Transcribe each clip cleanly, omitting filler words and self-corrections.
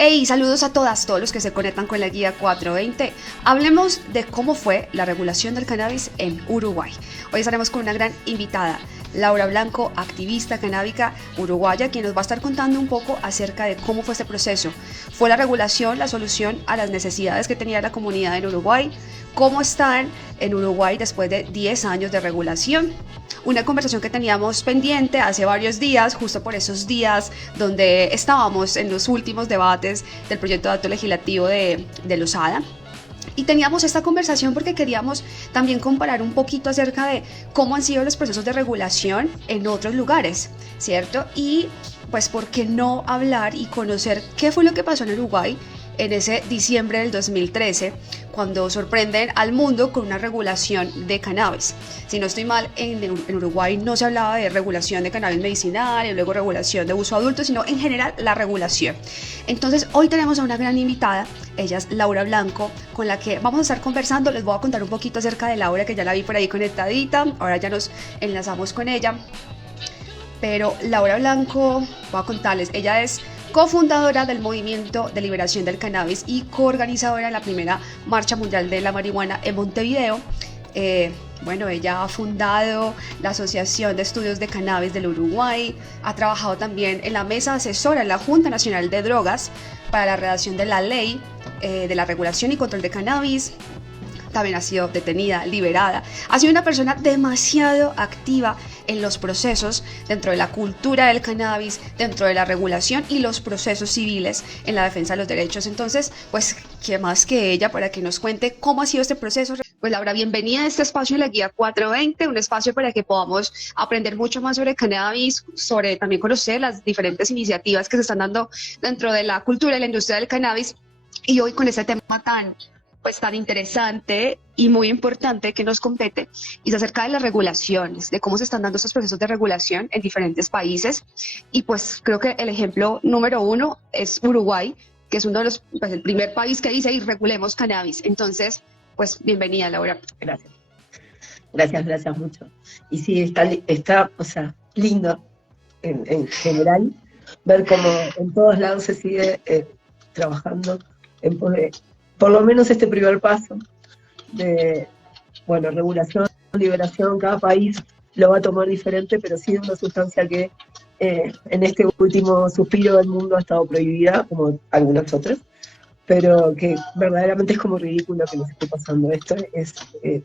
Hey, saludos a todas, todos los que se conectan con la guía 420. Hablemos de cómo fue la regulación del cannabis en Uruguay. Hoy estaremos con una gran invitada, Laura Blanco, activista canábica uruguaya, quien nos va a estar contando un poco acerca de cómo fue este proceso. ¿Fue la regulación la solución a las necesidades que tenía la comunidad en Uruguay? ¿Cómo están en Uruguay después de 10 años de regulación? Una conversación que teníamos pendiente hace varios días, justo por esos días donde estábamos en los últimos debates del proyecto de acto legislativo de Lozada. Y teníamos esta conversación porque queríamos también comparar un poquito acerca de cómo han sido los procesos de regulación en otros lugares, ¿cierto? Y pues, ¿por qué no hablar y conocer qué fue lo que pasó en Uruguay en ese diciembre del 2013, cuando sorprenden al mundo con una regulación de cannabis? Si no estoy mal, en Uruguay no se hablaba de regulación de cannabis medicinal y luego regulación de uso adulto, sino en general la regulación. Entonces hoy tenemos a una gran invitada, ella es Laura Blanco, con la que vamos a estar conversando. Les voy a contar un poquito acerca de Laura, que ya la vi por ahí conectadita, ahora ya nos enlazamos con ella. Pero Laura Blanco, voy a contarles, ella es cofundadora del Movimiento de Liberación del Cannabis y coorganizadora de la primera Marcha Mundial de la Marihuana en Montevideo. Ella ha fundado la Asociación de Estudios de Cannabis del Uruguay, ha trabajado también en la mesa asesora en la Junta Nacional de Drogas para la redacción de la ley de la regulación y control de cannabis. También ha sido detenida, liberada. Ha sido una persona demasiado activa en los procesos dentro de la cultura del cannabis, dentro de la regulación y los procesos civiles en la defensa de los derechos. Entonces, pues, ¿qué más que ella para que nos cuente cómo ha sido este proceso? Pues, Laura, bienvenida a este espacio en la Guía 420, un espacio para que podamos aprender mucho más sobre cannabis, sobre también conocer las diferentes iniciativas que se están dando dentro de la cultura y la industria del cannabis. Y hoy con este tema tan interesante y muy importante que nos compete, y es acerca de las regulaciones, de cómo se están dando estos procesos de regulación en diferentes países. Y pues creo que el ejemplo número uno es Uruguay, que es uno de los, pues, el primer país que dice y regulemos cannabis. Entonces, pues bienvenida, Laura. Gracias mucho. Y sí, está lindo en general ver cómo en todos lados se sigue trabajando en poder, por lo menos este primer paso de, regulación, liberación. Cada país lo va a tomar diferente, pero sí es una sustancia que en este último suspiro del mundo ha estado prohibida, como algunas otras, pero que verdaderamente es como ridículo que nos esté pasando. Esto es,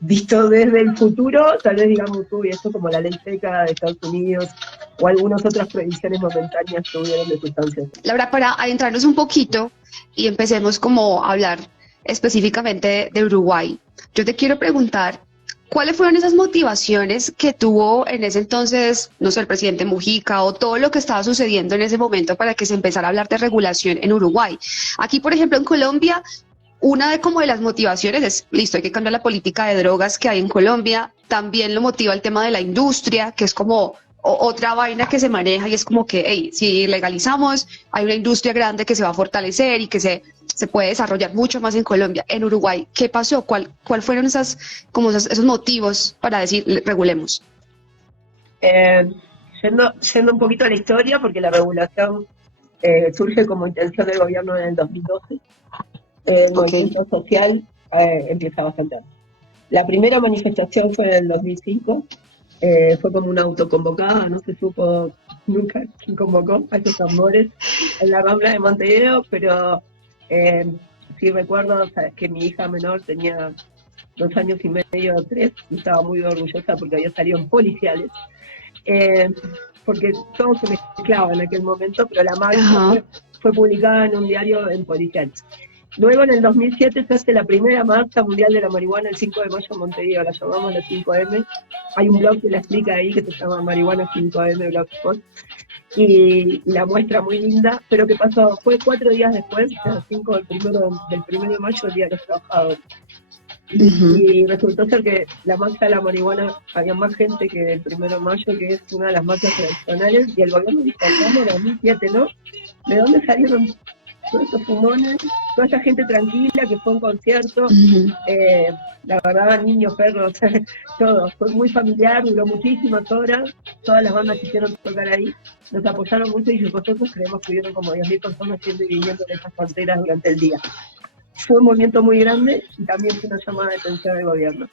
visto desde el futuro, tal vez digamos, uy, esto como la ley seca de Estados Unidos, o algunas otras prohibiciones momentáneas que hubieron de sustancias. Laura, para adentrarnos un poquito y empecemos como a hablar específicamente de Uruguay, yo te quiero preguntar, ¿cuáles fueron esas motivaciones que tuvo en ese entonces, no sé, el presidente Mujica, o todo lo que estaba sucediendo en ese momento para que se empezara a hablar de regulación en Uruguay? Aquí, por ejemplo, en Colombia, una de las motivaciones es, listo, hay que cambiar la política de drogas que hay en Colombia. También lo motiva el tema de la industria, que es como otra vaina que se maneja, y es como que, hey, si legalizamos, hay una industria grande que se va a fortalecer y que se puede desarrollar mucho más en Colombia. En Uruguay, ¿qué pasó? ¿Cuál fueron esos motivos para decir regulemos? Yendo un poquito a la historia, porque la regulación surge como intención del gobierno en el 2012. El movimiento social empieza bastante antes. La primera manifestación fue en el 2005, fue como una autoconvocada, no se supo nunca quién convocó a esos tambores en la Rambla de Montevideo, pero sí recuerdo que mi hija menor tenía 2 años y medio, 3, y estaba muy orgullosa porque había salido en policiales, porque todo se mezclaba en aquel momento, pero la marcha fue publicada en un diario en policiales. Luego, en el 2007, se hace la primera marcha mundial de la marihuana el 5 de mayo en Montevideo, la llamamos la 5M. Hay un blog que la explica ahí que se llama Marihuana 5M Blogspot, y la muestra muy linda. Pero ¿qué pasó? Fue 4 días después, el 5 del 1 de mayo, el Día de los Trabajadores. Y resultó ser que la marcha de la marihuana había más gente que el 1 de mayo, que es una de las marchas tradicionales, y el gobierno dijo, ¿cómo? 2007, ¿no? ¿De dónde salieron todos esos fumones, toda esa gente tranquila que fue a un concierto, la verdad, niños, perros, todo, fue muy familiar, duró muchísimas horas, todas las bandas quisieron tocar ahí, nos apoyaron mucho y nosotros creemos que hubieron como 10.000 personas yendo y viniendo de esas fronteras durante el día. Fue un movimiento muy grande y también fue una llamada de atención del gobierno.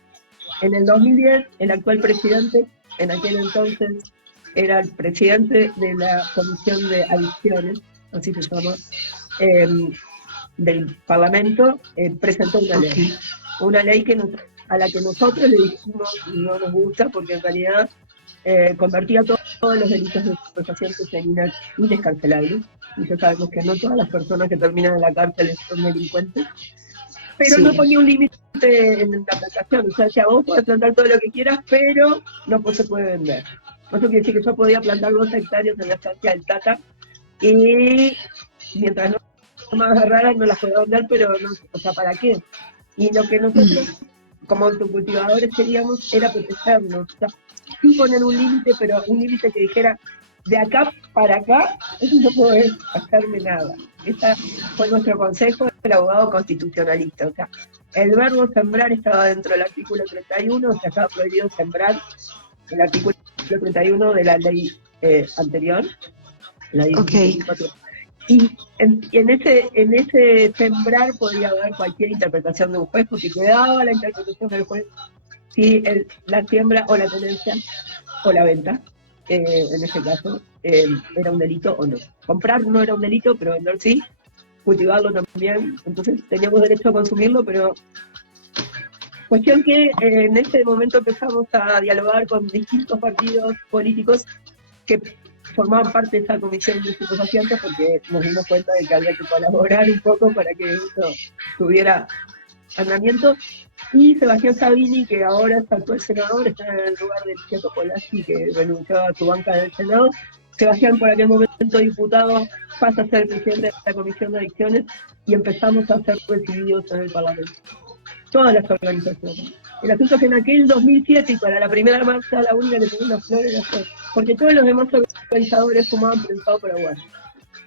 En el 2010, el actual presidente, en aquel entonces era el presidente de la Comisión de Adicciones, así se llama, del Parlamento, presentó una ley que a la que nosotros le dijimos no nos gusta porque en realidad convertía todos los delitos de estupefacientes en inescarcelables. Y ya sabemos que no todas las personas que terminan en la cárcel son delincuentes, pero no ponía un límite en la plantación. O sea, ya vos podés plantar todo lo que quieras, pero no se puede vender. Eso quiere decir que yo podía plantar 2 hectáreas en la estancia del Tata y mientras no me agarraran no las podía vender, pero no, o sea, ¿para qué? Y lo que nosotros como autocultivadores queríamos era protegernos, o sea, sin poner un límite, pero un límite que dijera de acá para acá, eso no puede hacerme nada. Ese fue nuestro consejo del abogado constitucionalista. O sea, el verbo sembrar estaba dentro del artículo 31, o sea, estaba prohibido sembrar el artículo 31 de la ley anterior, la ley 24. Y en ese sembrar podría haber cualquier interpretación de un juez, porque quedaba la interpretación del juez si la siembra o la tenencia o la venta, en ese caso, era un delito o no. Comprar no era un delito, pero vender sí, cultivarlo también, entonces teníamos derecho a consumirlo, pero cuestión que en ese momento empezamos a dialogar con distintos partidos políticos que formaban parte de esa comisión de estupefacientes porque nos dimos cuenta de que había que colaborar un poco para que eso tuviera andamiento. Y Sebastián Sabini, que ahora es actual senador, está en el lugar de Lucia Topolazzi, que renunció a su banca del Senado. Sebastián, por aquel momento diputado, pasa a ser presidente de la Comisión de Adicciones y empezamos a ser recibidos en el Parlamento. Todas las organizaciones. El asunto es que en aquel 2007, y para la primera marcha, la única que tenía las flores era yo, porque todos los demás organizadores fumaban prensado paraguay.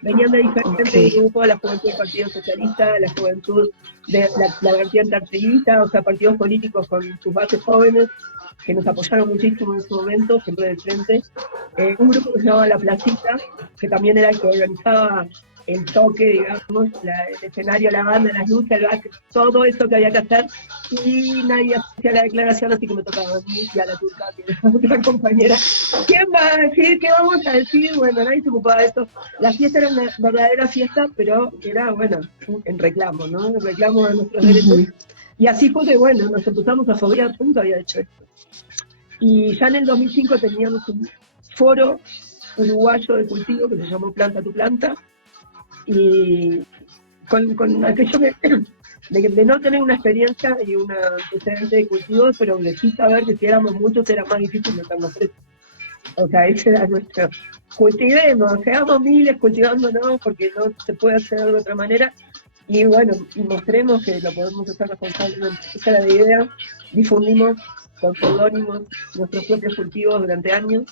Venían de diferentes grupos, la juventud del Partido Socialista, la juventud de la vertiente artiguista, o sea, partidos políticos con sus bases jóvenes, que nos apoyaron muchísimo en ese momento, siempre del frente. Un grupo que se llamaba La Placita, que también era el que organizaba el toque, digamos, el escenario, la banda, las luces, el básquet, todo eso que había que hacer, y nadie hacía la declaración, así que me tocaba a mí y a la turca, que era otra compañera. ¿Quién va a decir? ¿Qué vamos a decir? Bueno, nadie se ocupaba de esto. La fiesta era una verdadera fiesta, pero era, bueno, en reclamo, ¿no? En reclamo de nuestros derechos. Y así fue que, bueno, nos empezamos a foguear, nunca había hecho esto. Y ya en el 2005 teníamos un foro uruguayo de cultivo que se llamó Planta tu Planta, y con aquello de no tener una experiencia y un antecedente de cultivos, pero de sí saber que si éramos muchos era más difícil meternos presos. O sea, ese era nuestro... Cultivemos, seamos miles cultivándonos porque no se puede hacer de otra manera, y bueno, y mostremos que lo podemos hacer responsablemente. Esa era la idea. Difundimos con seudónimos nuestros propios cultivos durante años.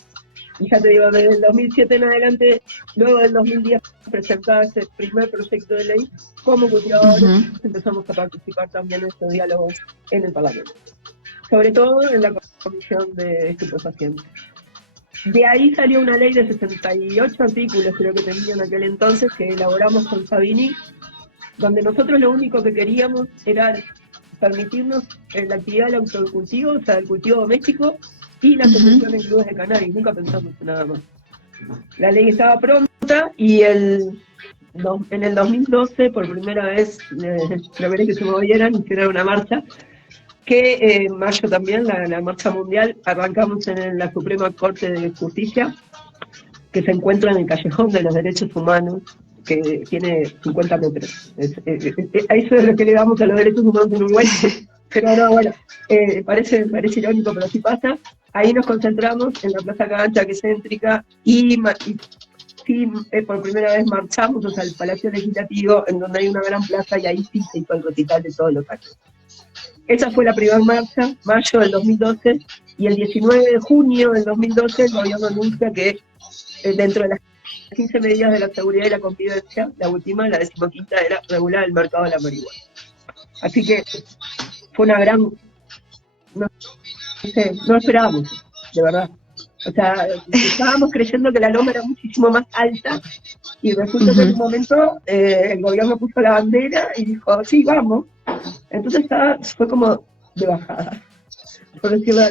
Y ya te digo, desde el 2007 en adelante, luego del 2010 presentaba ese primer proyecto de ley, como cultivadores empezamos a participar también en estos diálogos en el Parlamento. Sobre todo en la Comisión de Estupefacientes. De ahí salió una ley de 68 artículos, creo que tenía en aquel entonces, que elaboramos con Sabini, donde nosotros lo único que queríamos era permitirnos la actividad del autocultivo, o sea, del cultivo doméstico, y la producción en clubes de cannabis. Nunca pensamos en nada más. La ley estaba pronta y en el 2012, por primera vez, logré que se movieran, hicieron una marcha, que en mayo también, la marcha mundial, arrancamos en la Suprema Corte de Justicia, que se encuentra en el Callejón de los Derechos Humanos, que tiene 50 metros. Eso es lo que le damos a los derechos humanos en Uruguay. Pero no, bueno, parece irónico, pero sí pasa. Ahí nos concentramos en la Plaza Cagancha, que es céntrica, y por primera vez marchamos hacia el Palacio Legislativo, en donde hay una gran plaza, y ahí sí se hizo el recital de todos los años. Esa fue la primera marcha, mayo del 2012, y el 19 de junio del 2012 el gobierno anuncia que dentro de las 15 medidas de la seguridad y la convivencia, la última, la 15ª, era regular el mercado de la marihuana. Así que fue una gran... No esperábamos, de verdad. O sea, estábamos creyendo que la loma era muchísimo más alta y resulta que en un momento el gobierno puso la bandera y dijo, sí, vamos. Entonces fue como de bajada.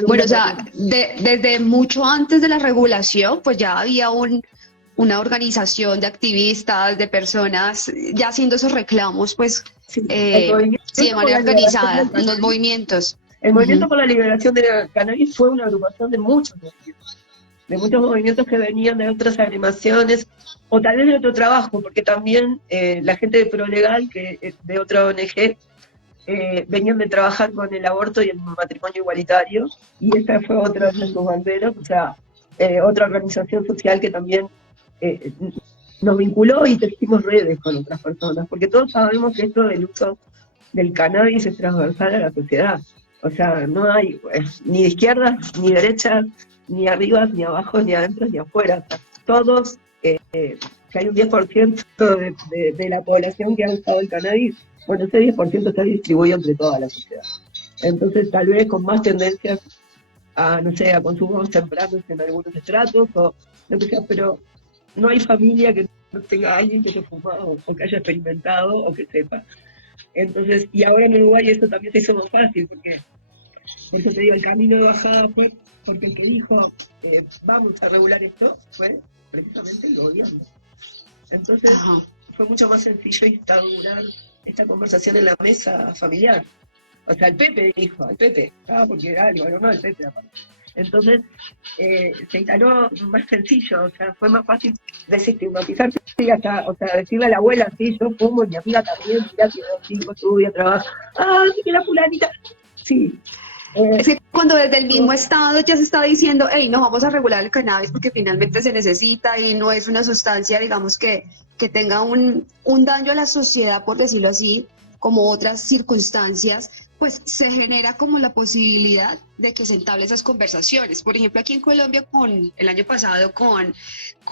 Bueno, o sea, desde mucho antes de la regulación, pues ya había una organización de activistas, de personas ya haciendo esos reclamos, pues sí, de manera organizada, los movimientos. El movimiento por la liberación de la cannabis fue una agrupación de muchos movimientos que venían de otras agremiaciones o tal vez de otro trabajo, porque también la gente de Prolegal, que de otra ONG, venían de trabajar con el aborto y el matrimonio igualitario, y esta fue otra de sus banderas, o sea, otra organización social que también nos vinculó y tejimos redes con otras personas, porque todos sabemos que esto del uso del cannabis es transversal a la sociedad. O sea, no hay ni de izquierda, ni derecha, ni arriba, ni abajo, ni adentro, ni afuera. O sea, todos, que hay un 10% de la población que ha usado el cannabis, bueno, ese 10% está distribuido entre toda la sociedad. Entonces, tal vez con más tendencias a, no sé, a consumos tempranos en algunos estratos, o lo que sea, pero no hay familia que no tenga a alguien que haya fumado, o que haya experimentado, o que sepa. Entonces, y ahora en Uruguay esto también se hizo más fácil, porque, por eso te digo, el camino de bajada fue porque el que dijo, vamos a regular esto, fue precisamente el gobierno. Entonces, fue mucho más sencillo instaurar esta conversación en la mesa familiar. O sea, el Pepe dijo, porque era el gobierno del Pepe aparte. Entonces, se instaló más sencillo, o sea, fue más fácil desestigmatizarse, o sea, decirle a la abuela, sí, yo fumo, y mi amiga también, mirá, tiene 2 hijos, estudia, trabaja, sí que la fulanita, sí. Es que cuando desde el mismo estado ya se está diciendo, hey, no, vamos a regular el cannabis porque finalmente se necesita y no es una sustancia, digamos, que tenga un daño a la sociedad, por decirlo así, como otras circunstancias, pues se genera como la posibilidad de que se entablen esas conversaciones. Por ejemplo, aquí en Colombia, el año pasado, con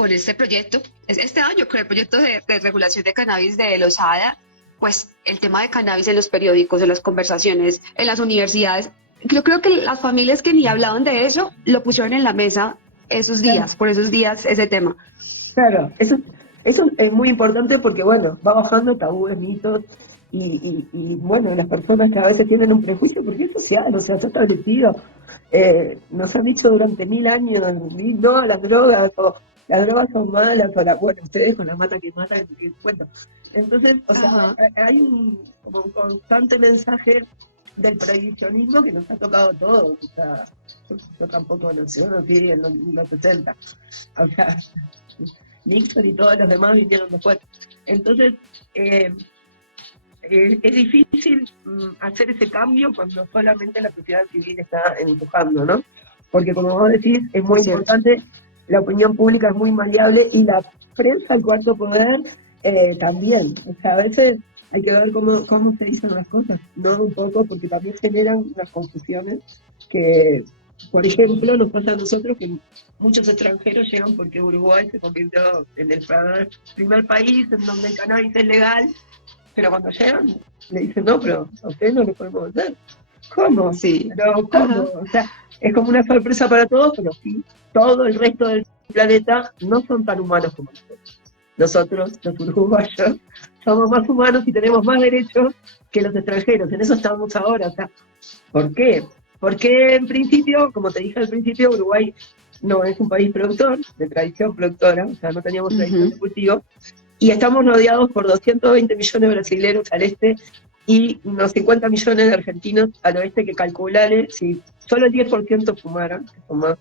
este proyecto, este año con el proyecto de regulación de cannabis de Lozada, pues el tema de cannabis en los periódicos, en las conversaciones, en las universidades, yo creo que las familias que ni hablaban de eso, lo pusieron en la mesa esos días, por esos días ese tema. Claro, eso es muy importante porque, bueno, va bajando tabúes, mitos, y bueno, las personas que a veces tienen un prejuicio, porque es social, o sea, está establecido. Nos han dicho durante 1000 años, no a las drogas, o las drogas son malas, bueno, ustedes con la mata que matan, bueno. Entonces, o sea, hay como un constante mensaje del prohibicionismo que nos ha tocado a todos. O sea, yo tampoco nací en los 70. O sea, Nixon y todos los demás vinieron después. Entonces, es difícil hacer ese cambio cuando solamente la sociedad civil está empujando, ¿no? Porque como vos decís, es muy importante, la opinión pública es muy maleable y la prensa, el cuarto poder, también. O sea, a veces hay que ver cómo se dicen las cosas, ¿no? Un poco, porque también generan unas confusiones que, por ejemplo, nos pasa a nosotros que muchos extranjeros llegan porque Uruguay se convirtió en el primer país en donde el cannabis es legal, pero cuando llegan le dicen, no, pero a ustedes no lo podemos hacer. ¿Cómo? Sí. ¿Pero cómo? O sea, es como una sorpresa para todos, pero sí, todo el resto del planeta no son tan humanos como nosotros. Nosotros, los uruguayos, somos más humanos y tenemos más derechos que los extranjeros. En eso estamos ahora. O sea, ¿por qué? Porque en principio, como te dije al principio, Uruguay no es un país productor, de tradición productora, o sea, no teníamos tradición de cultivo, y estamos rodeados por 220 millones de brasileños al este y unos 50 millones de argentinos al oeste, que calculale, si solo el 10% fumaran, que son más,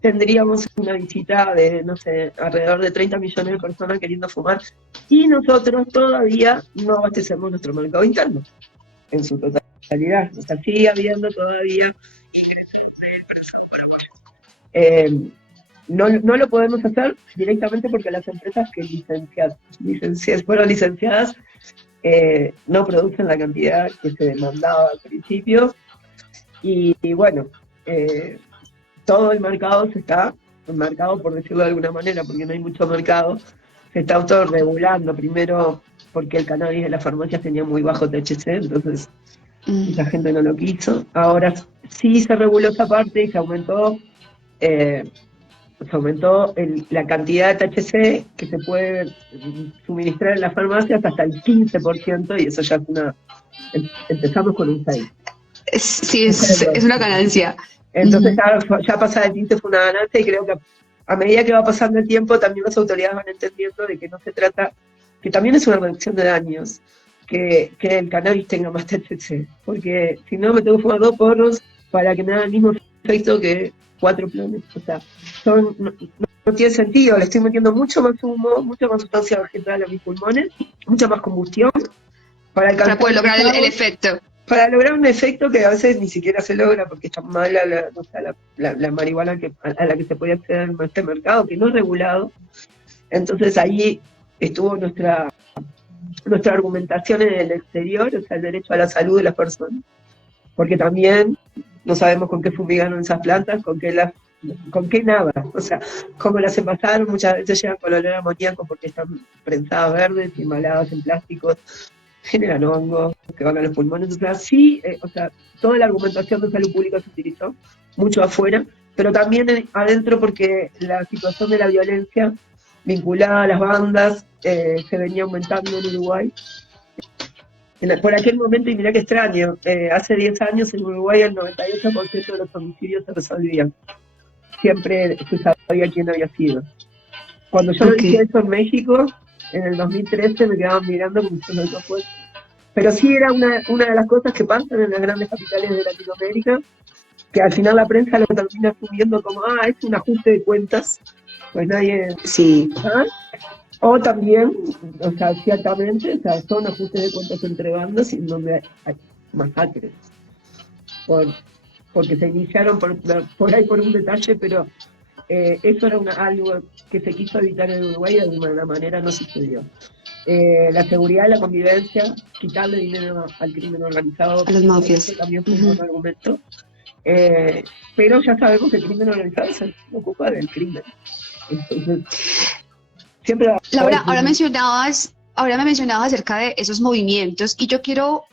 tendríamos una visita de, no sé, alrededor de 30 millones de personas queriendo fumar, y nosotros todavía no abastecemos nuestro mercado interno en su totalidad. O sea, sigue habiendo todavía no lo podemos hacer directamente porque las empresas que fueron licenciadas no producen la cantidad que se demandaba al principio, y bueno, todo el mercado se está mercado, por decirlo de alguna manera, porque no hay mucho mercado, se está autorregulando. Primero porque el cannabis de las farmacias tenía muy bajo THC, entonces mucha gente no lo quiso. Ahora sí se reguló esa parte y eh, se aumentó la cantidad de THC que se puede suministrar en las farmacias hasta el 15%, y eso ya es empezamos con un 6. Sí, es una ganancia. Entonces ya pasar el 15 fue una ganancia, y creo que a medida que va pasando el tiempo también las autoridades van entendiendo de que no se trata, que también es una reducción de daños, que el cannabis tenga más THC, porque si no me tengo que fumar 2 porros para que me haga el mismo efecto que 4 plones. O sea, no tiene sentido. Le estoy metiendo mucho más humo, mucha más sustancia vegetal a mis pulmones, mucha más combustión para poder lograr el efecto. Para lograr un efecto que a veces ni siquiera se logra, porque está mala la marihuana a la que se puede acceder en este mercado, que no es regulado. Entonces ahí estuvo nuestra argumentación en el exterior, o sea, el derecho a la salud de las personas, porque también no sabemos con qué fumigaron esas plantas, con qué nada, o sea, cómo las envasaron. Muchas veces llegan con olor a amoníaco porque están prensadas verdes y embaladas en plásticos, generan hongos que van a los pulmones. O sea, sí, toda la argumentación de salud pública se utilizó mucho afuera, pero también adentro, porque la situación de la violencia vinculada a las bandas se venía aumentando en Uruguay. Por aquel momento, y mirá qué extraño, hace 10 años en Uruguay el 98% de los homicidios se resolvían. Siempre se sabía quién había sido. Cuando yo lo dije eso en México, en el 2013, me quedaban mirando como si no fuese. Pero sí era una de las cosas que pasan en las grandes capitales de Latinoamérica, que al final la prensa lo termina asumiendo como, es un ajuste de cuentas, pues nadie... Sí. O también, ciertamente, son ajustes de cuentas entre bandas y en donde hay masacres. Porque se iniciaron por ahí por un detalle, pero eso era algo que se quiso evitar en Uruguay y de alguna manera no sucedió. La seguridad, la convivencia, quitarle dinero al crimen organizado, a las mafias, también fue un buen argumento. Pero ya sabemos que el crimen organizado se ocupa del crimen. Entonces, siempre... Laura, ahora me mencionabas acerca de esos movimientos, y yo quiero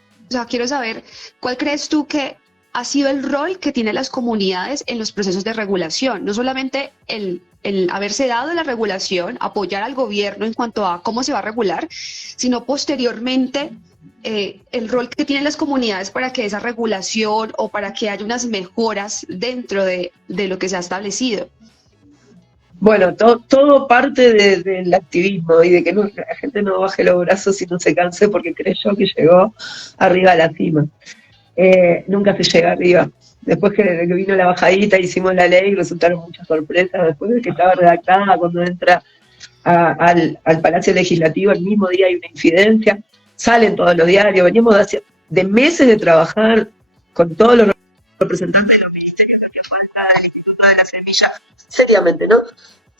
saber, ¿cuál crees tú que ha sido el rol que tienen las comunidades en los procesos de regulación? No solamente el haberse dado la regulación, apoyar al gobierno en cuanto a cómo se va a regular, sino posteriormente el rol que tienen las comunidades para que esa regulación o para que haya unas mejoras dentro de lo que se ha establecido. Bueno, todo parte del activismo y de que la gente no baje los brazos y no se canse porque creyó que llegó arriba a la cima. Nunca se llega arriba. Después que vino la bajadita, hicimos la ley, resultaron muchas sorpresas. Después de que estaba redactada, cuando entra al Palacio Legislativo, el mismo día hay una incidencia, salen todos los diarios. Veníamos de meses de trabajar con todos los representantes de los ministerios que hacía falta, del Instituto de la Semilla, seriamente, ¿no?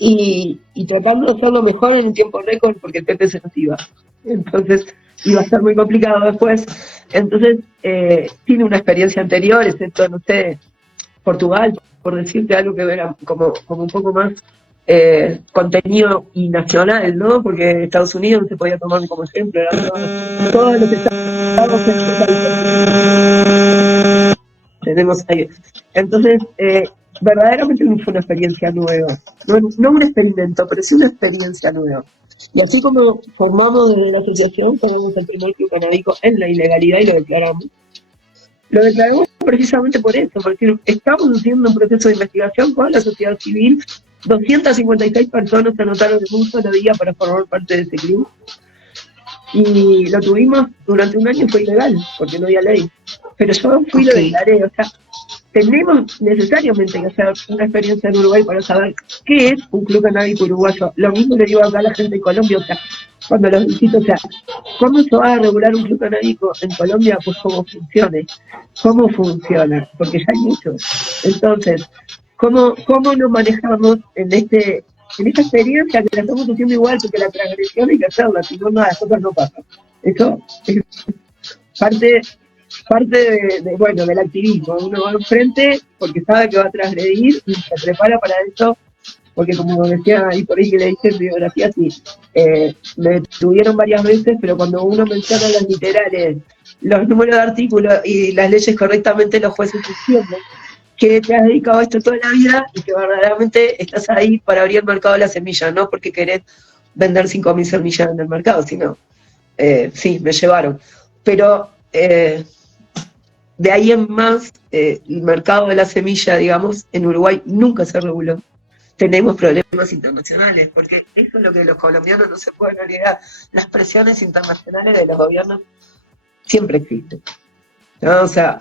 Y tratando de hacerlo mejor en un tiempo récord, porque el PP se nos iba. Entonces iba a ser muy complicado después. Entonces tiene una experiencia anterior, excepto, no sé, Portugal, por decirte algo que era como un poco más contenido y nacional, ¿no? Porque Estados Unidos no se podía tomar como ejemplo, eran todos los estados tenemos ahí. Entonces, verdaderamente fue una experiencia nueva, no un experimento, pero sí una experiencia nueva. Y así como formamos desde la asociación, formamos el primer club canábico en la ilegalidad y lo declaramos. Lo declaramos precisamente por eso, porque estamos haciendo un proceso de investigación con la sociedad civil. 256 personas se anotaron en un solo día para formar parte de ese club. Y lo tuvimos durante un año, fue ilegal, porque no había ley. Pero yo fui y lo declaré, o sea, tenemos necesariamente que hacer una experiencia en Uruguay para saber qué es un club canábico uruguayo. Lo mismo le digo acá a la gente de Colombia, o sea, cuando los visito, o sea, ¿cómo se va a regular un club canábico en Colombia? Pues cómo funciona, porque ya hay muchos. Entonces, ¿cómo nos manejamos en esta experiencia que la estamos haciendo igual? Porque la transgresión hay que hacerla, si no, las cosas no pasan. Eso es parte del activismo. Uno va enfrente porque sabe que va a transgredir y se prepara para eso porque como decía ahí por ahí que le dije en biografía, sí, me detuvieron varias veces, pero cuando uno menciona los literales, los números de artículos y las leyes correctamente, los jueces entienden que te has dedicado a esto toda la vida y que verdaderamente estás ahí para abrir el mercado de la semilla, no porque querés vender 5.000 semillas en el mercado, sino, sí, me llevaron. Pero de ahí en más, el mercado de la semilla, digamos, en Uruguay nunca se reguló. Tenemos problemas internacionales, porque eso es lo que los colombianos no se pueden olvidar. Las presiones internacionales de los gobiernos siempre existen, ¿no? O sea,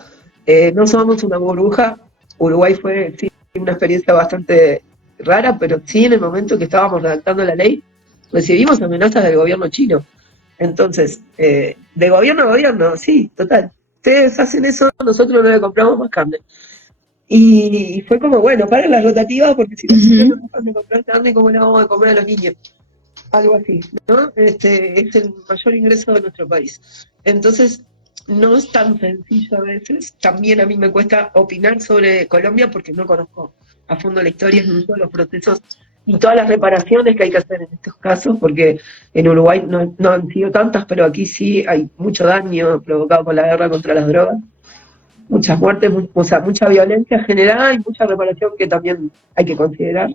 no somos una burbuja. Uruguay fue sí, una experiencia bastante rara, pero sí en el momento que estábamos redactando la ley, recibimos amenazas del gobierno chino. Entonces, de gobierno a gobierno, sí, total. Ustedes hacen eso, nosotros no le compramos más carne. Y fue como, bueno, paren las rotativas porque si los chinos no dejan de comprar carne, ¿cómo le vamos a comer a los niños? Algo así, ¿no? Es el mayor ingreso de nuestro país. Entonces, no es tan sencillo a veces. También a mí me cuesta opinar sobre Colombia porque no conozco a fondo la historia, todos los procesos y todas las reparaciones que hay que hacer en estos casos, porque en Uruguay no han sido tantas, pero aquí sí hay mucho daño provocado por la guerra contra las drogas, muchas muertes, o sea, mucha violencia generada y mucha reparación que también hay que considerar.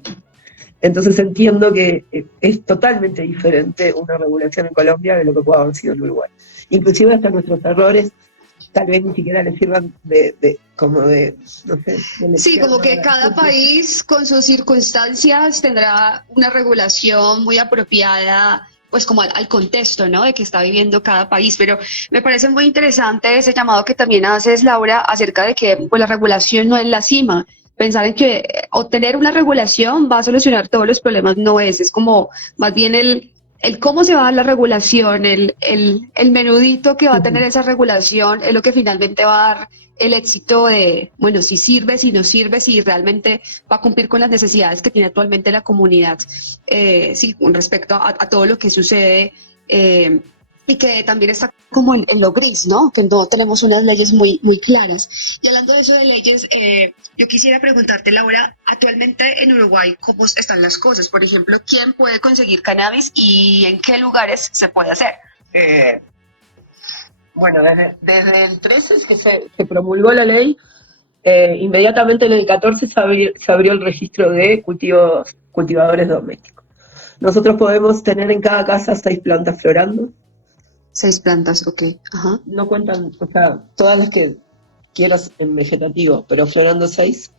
Entonces entiendo que es totalmente diferente una regulación en Colombia de lo que puede haber sido en Uruguay. Inclusive hasta nuestros errores tal vez ni siquiera les sirvan no sé. Sí, como que cada país con sus circunstancias tendrá una regulación muy apropiada, pues como al contexto, ¿no? De que está viviendo cada país. Pero me parece muy interesante ese llamado que también haces, Laura, acerca de que pues la regulación no es la cima. Pensar en que obtener una regulación va a solucionar todos los problemas no es como más bien el cómo se va a dar la regulación, el menudito que va a tener esa regulación es lo que finalmente va a dar el éxito de, bueno, si sirve, si no sirve, si realmente va a cumplir con las necesidades que tiene actualmente la comunidad, sí, con respecto a todo lo que sucede. Y que también está como en lo gris, ¿no? Que no tenemos unas leyes muy, muy claras. Y hablando de eso de leyes, yo quisiera preguntarte, Laura, actualmente en Uruguay, ¿cómo están las cosas? Por ejemplo, ¿quién puede conseguir cannabis y en qué lugares se puede hacer? Bueno, desde el 13 es que se promulgó la ley, inmediatamente en el 14 se abrió el registro de cultivadores domésticos. Nosotros podemos tener en cada casa 6 plantas florando. 6 plantas, ok. Ajá. No cuentan, o sea, todas las que quieras en vegetativo, pero florando 6.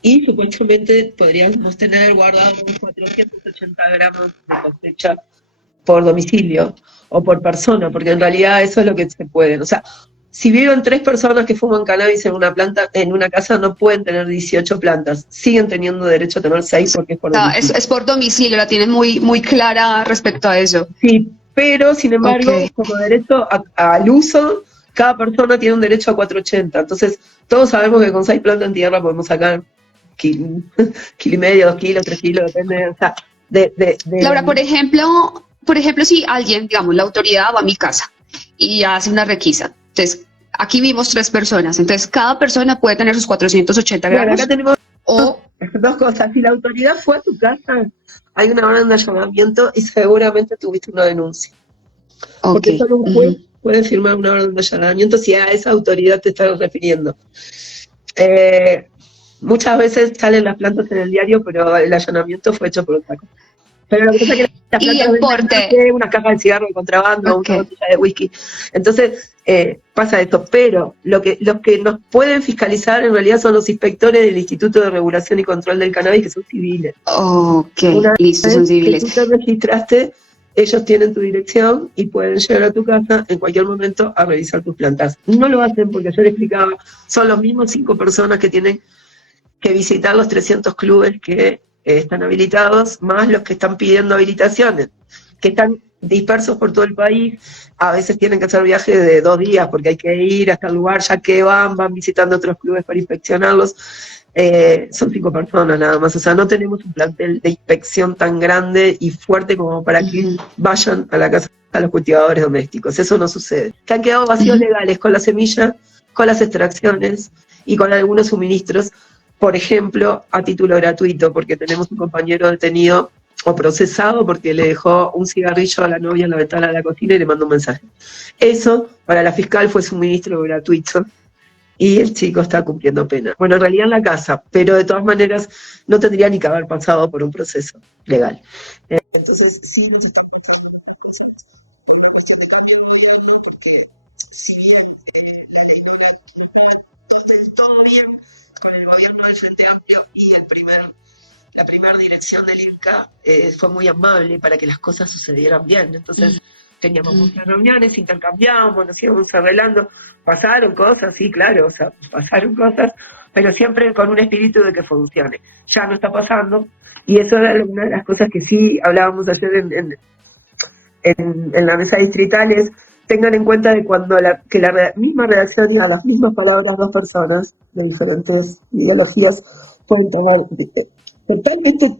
Y supuestamente podríamos tener guardados 480 gramos de cosecha por domicilio o por persona, porque en realidad eso es lo que se puede. O sea, si viven 3 personas que fuman cannabis en una planta, en una casa, no pueden tener 18 plantas. Siguen teniendo derecho a tener 6 porque es por domicilio. Es por domicilio, la tienen muy, muy clara respecto a eso. Sí, pero sin embargo, como derecho al uso, cada persona tiene un derecho a 480. Entonces, todos sabemos que con 6 plantas en tierra podemos sacar kilo y medio, 2 kilos, 3 kilos, depende, o sea, Laura, por ejemplo, si alguien, digamos, la autoridad va a mi casa y hace una requisa, entonces, aquí vimos 3 personas, entonces cada persona puede tener sus 480 gramos. Bueno, acá tenemos dos cosas. Si la autoridad fue a tu casa, hay una orden de allanamiento y seguramente tuviste una denuncia. Porque solo un juez puede firmar una orden de allanamiento si a esa autoridad te estás refiriendo. Muchas veces salen las plantas en el diario, pero el allanamiento fue hecho por otra cosa. Pero lo que pasa es que las plantas venden una caja de cigarro de contrabando, una botella de whisky. Entonces, pasa esto. Pero los que nos pueden fiscalizar en realidad son los inspectores del Instituto de Regulación y Control del Cannabis, que son civiles. Ok, listo, son civiles. Si tú te registraste, ellos tienen tu dirección y pueden llegar a tu casa en cualquier momento a revisar tus plantas. No lo hacen porque yo les explicaba, son los mismos 5 personas que tienen que visitar los 300 clubes que están habilitados, más los que están pidiendo habilitaciones, que están dispersos por todo el país. A veces tienen que hacer viajes de 2 días porque hay que ir hasta el lugar, ya que van visitando otros clubes para inspeccionarlos. Son 5 personas nada más, o sea, no tenemos un plantel de inspección tan grande y fuerte como para que vayan a la casa a los cultivadores domésticos. Eso no sucede. Que han quedado vacíos legales con la semilla, con las extracciones y con algunos suministros, por ejemplo, a título gratuito, porque tenemos un compañero detenido o procesado porque le dejó un cigarrillo a la novia en la ventana de la cocina y le mandó un mensaje. Eso, para la fiscal, fue suministro gratuito y el chico está cumpliendo pena. Bueno, en realidad en la casa, pero de todas maneras no tendría ni que haber pasado por un proceso legal. Entonces, sí, todo bien con el gobierno del Frente Amplio y la primera dirección del INCA fue muy amable para que las cosas sucedieran bien. Entonces teníamos muchas reuniones, intercambiábamos, nos íbamos arreglando. Pasaron cosas, sí, claro, o sea, pasaron cosas, pero siempre con un espíritu de que funcione. Ya no está pasando, y eso era una de las cosas que sí hablábamos ayer en la mesa distrital, es tengan en cuenta de cuando la misma redacción a las mismas palabras dos personas de diferentes ideologías pueden tomar totalmente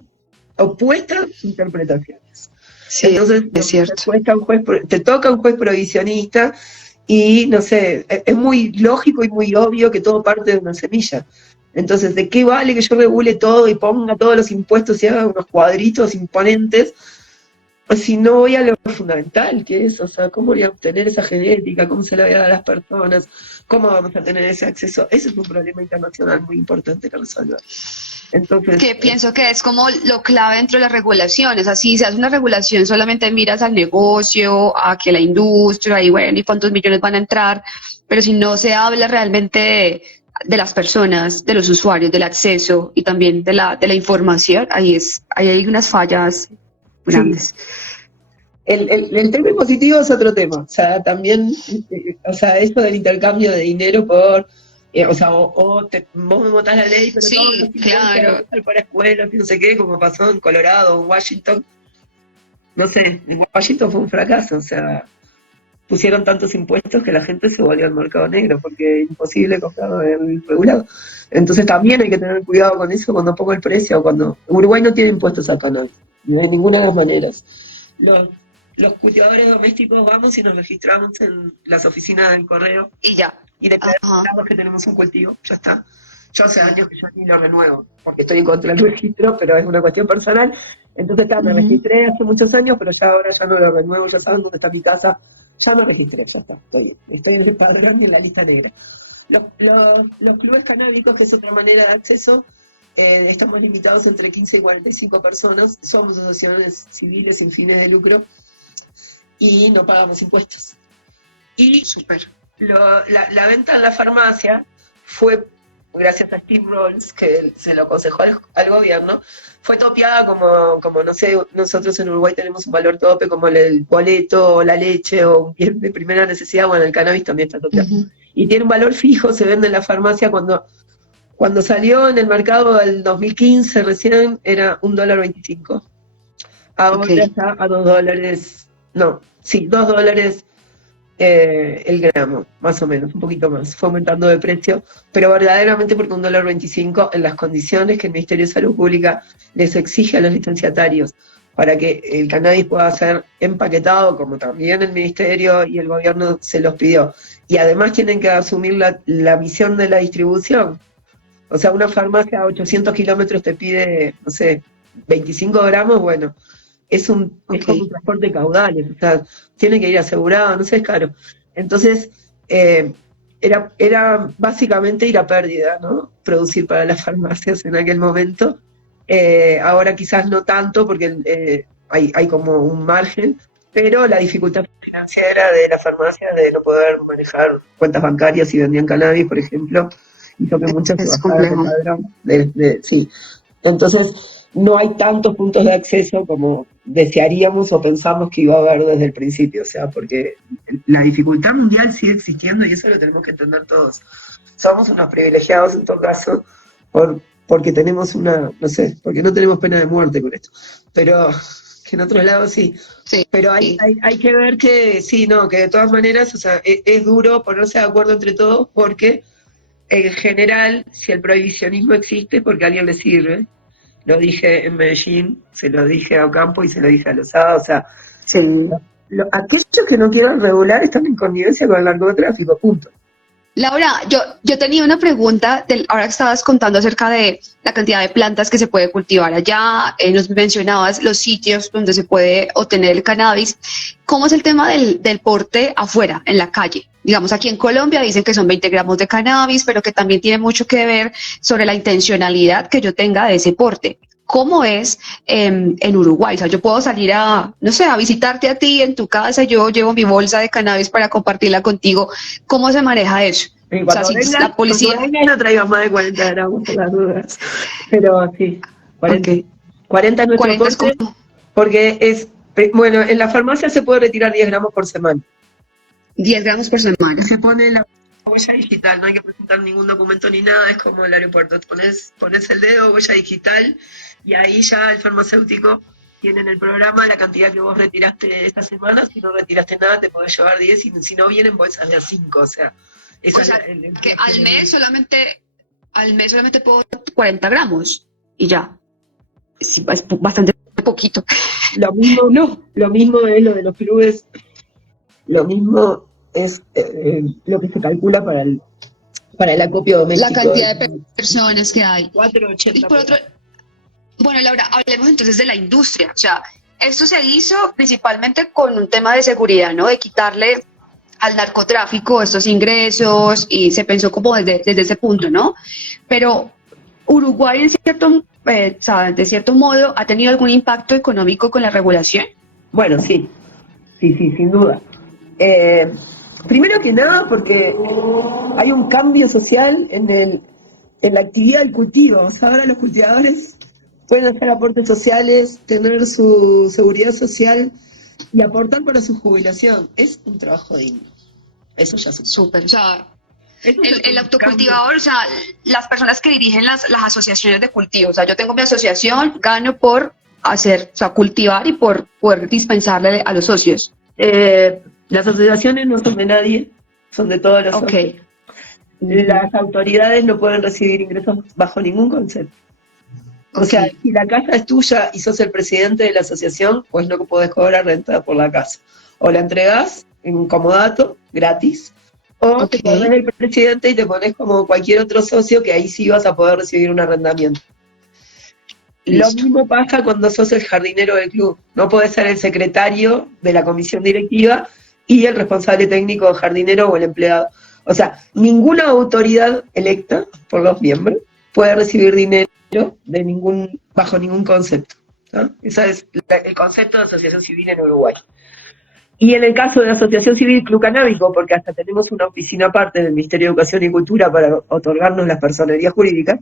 opuestas interpretaciones. Sí, entonces es cierto. Te toca un juez provisionista y no sé, es muy lógico y muy obvio que todo parte de una semilla. Entonces, ¿de qué vale que yo regule todo y ponga todos los impuestos y haga unos cuadritos imponentes si no voy a lo fundamental que es? O sea, ¿cómo voy a obtener esa genética? ¿Cómo se la voy a dar a las personas? ¿Cómo vamos a tener ese acceso? Ese es un problema internacional muy importante que resolver. Entonces, que pienso que es como lo clave dentro de las regulaciones. Así se hace una regulación, solamente miras al negocio, a que la industria, y bueno, y cuántos millones van a entrar, pero si no se habla realmente de las personas, de los usuarios, del acceso y también de la información, ahí hay unas fallas grandes. Sí. El tema positivo es otro tema, o sea, también, o sea, esto del intercambio de dinero por, o sea, vos me votás la ley, pero sí, todos los claro, para escuelas y no sé qué, como pasó en Colorado, en Washington, no sé, en Washington fue un fracaso, o sea, pusieron tantos impuestos que la gente se volvió al mercado negro, porque es imposible comprarlo en regulado. Entonces también hay que tener cuidado con eso cuando pongo el precio, cuando Uruguay no tiene impuestos acá, no, de ninguna de las maneras. Los cultivadores domésticos vamos y nos registramos en las oficinas del correo y ya. Y declaramos que tenemos un cultivo, ya está. Yo hace años que yo ni lo renuevo, porque estoy en contra del registro, pero es una cuestión personal. Entonces me registré hace muchos años, pero ahora ya no lo renuevo, ya saben dónde está mi casa. Ya me registré, ya está, estoy en el padrón y en la lista negra. Los clubes canábicos, que es otra manera de acceso, estamos limitados entre 15 y 45 personas, somos asociaciones civiles sin fines de lucro y no pagamos impuestos. Y la venta en la farmacia fue, gracias a Steve Rolls, que se lo aconsejó al gobierno, fue topeada como, no sé, nosotros en Uruguay tenemos un valor tope como el boleto o la leche o un bien de primera necesidad. Bueno, el cannabis también está topeado. Y tiene un valor fijo, se vende en la farmacia cuando salió en el mercado el 2015 recién era $1.25. Ahora está a $2, no, sí, $2 el gramo, más o menos, un poquito más, fue aumentando de precio, pero verdaderamente porque $1.25 en las condiciones que el Ministerio de Salud Pública les exige a los licenciatarios para que el cannabis pueda ser empaquetado, como también el Ministerio y el gobierno se los pidió. Y además tienen que asumir la misión de la distribución. O sea, una farmacia a 800 kilómetros te pide, no sé, 25 gramos, bueno, es como un transporte de caudales, o sea, tiene que ir asegurado, no sé, es caro. Entonces, era básicamente ir a pérdida, ¿no? Producir para las farmacias en aquel momento. Ahora quizás no tanto, porque hay como un margen, pero la dificultad financiera de las farmacias de no poder manejar cuentas bancarias si vendían cannabis, por ejemplo, hizo que muchas se bajaran del padrón. Sí. Entonces, no hay tantos puntos de acceso como desearíamos o pensamos que iba a haber desde el principio, o sea, porque la dificultad mundial sigue existiendo y eso lo tenemos que entender todos. Somos unos privilegiados en todo caso porque tenemos no sé, porque no tenemos pena de muerte con esto, pero que en otros lados sí. Pero hay que ver que sí, no, que de todas maneras, o sea, es duro ponerse de acuerdo entre todos porque en general, si el prohibicionismo existe, porque a alguien le sirve. Lo dije en Medellín, se lo dije a Ocampo y se lo dije a Lozada, o sea, aquellos que no quieran regular están en connivencia con el narcotráfico, punto. Laura, yo tenía una pregunta, ahora que estabas contando acerca de la cantidad de plantas que se puede cultivar allá, nos mencionabas los sitios donde se puede obtener el cannabis. ¿Cómo es el tema del porte afuera, en la calle? Digamos, aquí en Colombia dicen que son 20 gramos de cannabis, pero que también tiene mucho que ver sobre la intencionalidad que yo tenga de ese porte. ¿Cómo es en Uruguay? O sea, yo puedo salir a, no sé, a visitarte a ti en tu casa, yo llevo mi bolsa de cannabis para compartirla contigo. ¿Cómo se maneja eso? Y O sea, si la policía... cuando vengas no traigas más de 40 gramos por las dudas. Pero sí, Ok, 40. 40 es nuestro 40 es porte, como porque bueno, en la farmacia se puede retirar 10 gramos por semana. 10 gramos por semana. Se pone la huella digital, no hay que presentar ningún documento ni nada, es como el aeropuerto. Pones el dedo, huella digital, y ahí ya el farmacéutico tiene en el programa la cantidad que vos retiraste esta semana. Si no retiraste nada, te podés llevar 10, y si no vienen, bolsas de a 5. O sea, O sea, que al mes solamente puedo 40 gramos y ya. Sí, es bastante poquito. Lo mismo, No. lo mismo es lo de los clubes, lo mismo es lo que se calcula para el acopio doméstico. La cantidad de personas que hay. 4,80. Y por otro, bueno, Laura, hablemos entonces de la industria. O sea, esto se hizo principalmente con un tema de seguridad, ¿no? De quitarle al narcotráfico estos ingresos y se pensó como desde ese punto, ¿no? Pero Uruguay, o sea, de cierto modo, ¿ha tenido algún impacto económico con la regulación? Bueno, sí, sin duda. Primero que nada, porque hay un cambio social en la actividad del cultivo. O sea, ahora los cultivadores pueden hacer aportes sociales, tener su seguridad social y aportar para su jubilación. Es un trabajo digno. Eso ya es súper. O sea, el el autocultivador, o sea, las personas que dirigen las asociaciones de cultivo. O sea, yo tengo mi asociación, gano por hacer, o sea, cultivar y por poder dispensarle a los socios. Las asociaciones no son de nadie, son de todos los socios. Las autoridades no pueden recibir ingresos bajo ningún concepto. O sea, si la casa es tuya y sos el presidente de la asociación, pues no podés cobrar renta por la casa. O la entregás en comodato, gratis, o te pones el presidente y te pones como cualquier otro socio, que ahí sí vas a poder recibir un arrendamiento. Listo. Lo mismo pasa cuando sos el jardinero del club. No podés ser el secretario de la comisión directiva y el responsable técnico jardinero o el empleado. O sea, ninguna autoridad electa por los miembros puede recibir dinero bajo ningún concepto, ¿no? Ese es el concepto de asociación civil en Uruguay. Y en el caso de la Asociación Civil Club Canábico, porque hasta tenemos una oficina aparte del Ministerio de Educación y Cultura para otorgarnos las personerías jurídicas,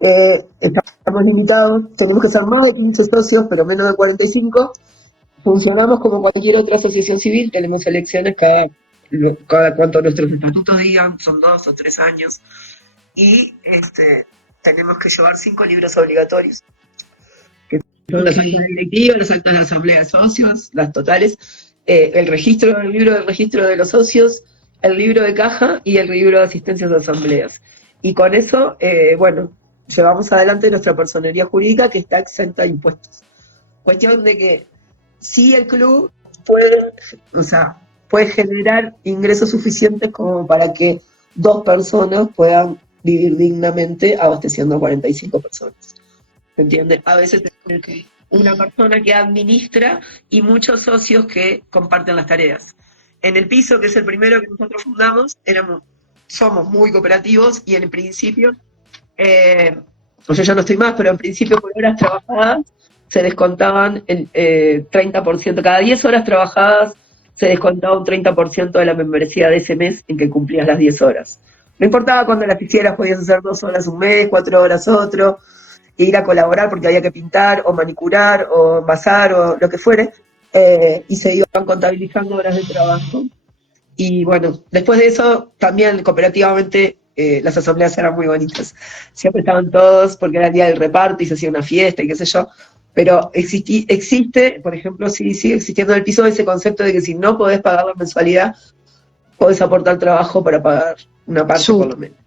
estamos limitados, tenemos que ser más de 15 socios, pero menos de 45. Funcionamos como cualquier otra asociación civil, tenemos elecciones cada cuanto nuestros estatutos digan, son 2 o 3 años, y tenemos que llevar 5 libros obligatorios, que son las actas directivas, las actas de asamblea de socios, las totales, el libro del registro de los socios, el libro de caja y el libro de asistencias a asambleas. Y con eso, llevamos adelante nuestra personería jurídica, que está exenta de impuestos. Cuestión de que sí, el club puede generar ingresos suficientes como para que 2 personas puedan vivir dignamente abasteciendo a 45 personas. ¿Se entiende? A veces es una persona que administra y muchos socios que comparten las tareas. En el piso, que es el primero que nosotros fundamos, somos muy cooperativos y en el principio, yo ya no estoy más, pero en principio por horas trabajadas se descontaban el 30%. Cada 10 horas trabajadas se descontaba un 30% de la membresía de ese mes en que cumplías las 10 horas. No importaba cuando las hicieras, podías hacer 2 horas un mes, 4 horas otro, e ir a colaborar porque había que pintar, o manicurar, o envasar, o lo que fuere, y se iban contabilizando horas de trabajo. Y bueno, después de eso, también cooperativamente, las asambleas eran muy bonitas. Siempre estaban todos, porque era el día del reparto y se hacía una fiesta y qué sé yo. Pero existe, por ejemplo, sigue existiendo en el piso ese concepto de que si no podés pagar la mensualidad, podés aportar trabajo para pagar una parte por lo menos.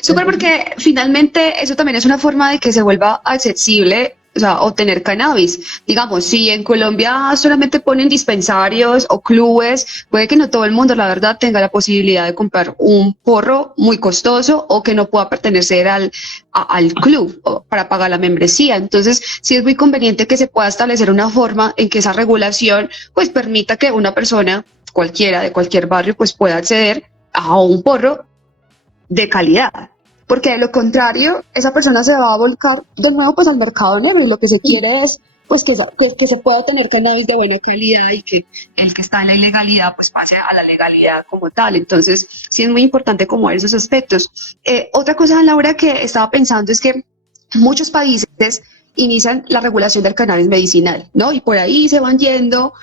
Súper, porque finalmente eso también es una forma de que se vuelva accesible o sea, obtener cannabis. Digamos, si en Colombia solamente ponen dispensarios o clubes, puede que no todo el mundo, la verdad, tenga la posibilidad de comprar un porro muy costoso o que no pueda pertenecer al club para pagar la membresía. Entonces, sí es muy conveniente que se pueda establecer una forma en que esa regulación pues permita que una persona, cualquiera de cualquier barrio, pues pueda acceder a un porro de calidad. Porque de lo contrario, esa persona se va a volcar de nuevo pues al mercado negro y lo que se quiere es pues que se pueda tener cannabis de buena calidad y que el que está en la ilegalidad pues pase a la legalidad como tal. Entonces sí es muy importante como ver esos aspectos. Otra cosa, Laura, que estaba pensando es que muchos países inician la regulación del cannabis medicinal, ¿no? Y por ahí se van yendo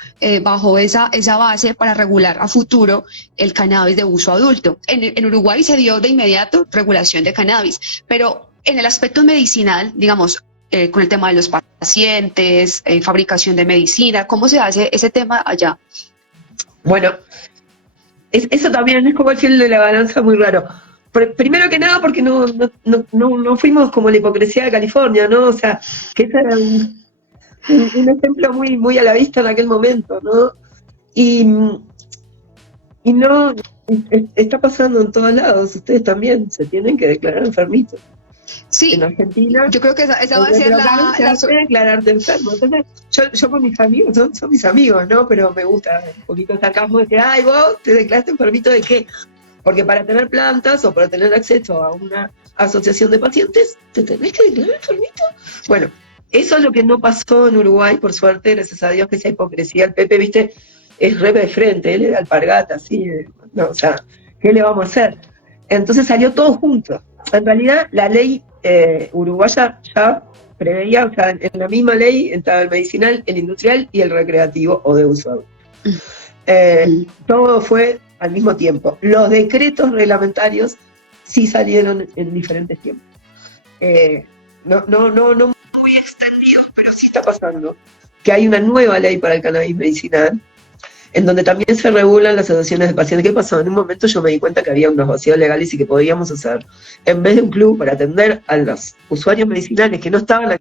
bajo esa base para regular a futuro el cannabis de uso adulto. En Uruguay se dio de inmediato regulación de cannabis, pero en el aspecto medicinal, digamos, con el tema de los pacientes, fabricación de medicina, ¿cómo se hace ese tema allá? Bueno, eso también es como el filo de la balanza muy raro. Primero que nada porque no fuimos como la hipocresía de California, ¿no? O sea, que ese era un ejemplo muy, muy a la vista en aquel momento, ¿no? Y no, está pasando en todos lados, ustedes también se tienen que declarar enfermitos. Sí, en Argentina, yo creo que esa va a ser la declararte enfermo. Entonces, yo con mis amigos, son mis amigos, ¿no? Pero me gusta un poquito sacamos de que, ay, vos te declaraste enfermito ¿de qué? Porque para tener plantas o para tener acceso a una asociación de pacientes, ¿te tenés que declarar enfermito? Bueno, eso es lo que no pasó en Uruguay, por suerte, gracias a Dios, que esa hipocresía. El Pepe, viste, es re de frente, él era alpargata, así, no, o sea, ¿qué le vamos a hacer? Entonces salió todo junto. En realidad, la ley uruguaya ya preveía, o sea, en la misma ley estaba el medicinal, el industrial y el recreativo o de uso adulto. Todo fue al mismo tiempo. Los decretos reglamentarios sí salieron en diferentes tiempos. No muy extendidos, pero sí está pasando que hay una nueva ley para el cannabis medicinal, en donde también se regulan las asociaciones de pacientes. ¿Qué pasó? En un momento yo me di cuenta que había unos vacíos legales y que podíamos hacer, en vez de un club para atender a los usuarios medicinales que no estaban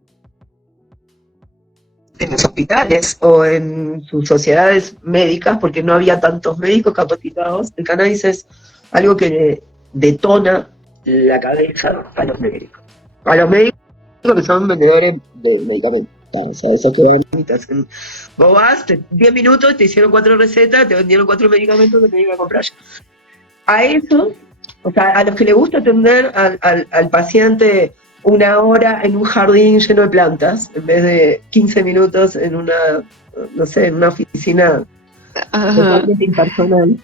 en los hospitales o en sus sociedades médicas, porque no había tantos médicos capacitados, el cannabis es algo que detona la cabeza a los médicos. A los médicos que son vendedores de medicamentos. O sea, eso que vos vas, 10 minutos, te hicieron 4 recetas, te vendieron 4 medicamentos que tenías que comprar yo. A eso, o sea, a los que les gusta atender al paciente una hora en un jardín lleno de plantas, en vez de 15 minutos en una, no sé, en una oficina totalmente impersonal.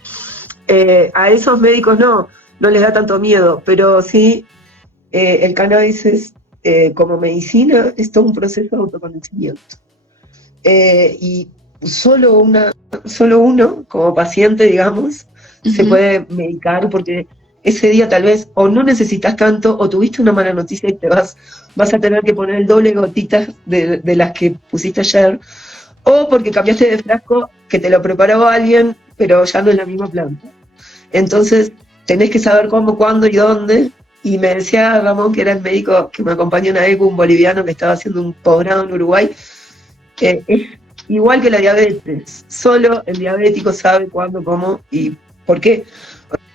A esos médicos no les da tanto miedo, pero sí el cannabis es, como medicina, es todo un proceso de autoconocimiento. Y solo uno, como paciente, digamos, se puede medicar porque ese día tal vez o no necesitas tanto o tuviste una mala noticia y te vas a tener que poner el doble de gotitas de las que pusiste ayer, o porque cambiaste de frasco que te lo preparó alguien, pero ya no es la misma planta. Entonces tenés que saber cómo, cuándo y dónde. Y me decía Ramón, que era el médico que me acompañó en AECU, un boliviano que estaba haciendo un posgrado en Uruguay, que es igual que la diabetes, solo el diabético sabe cuándo, cómo y por qué.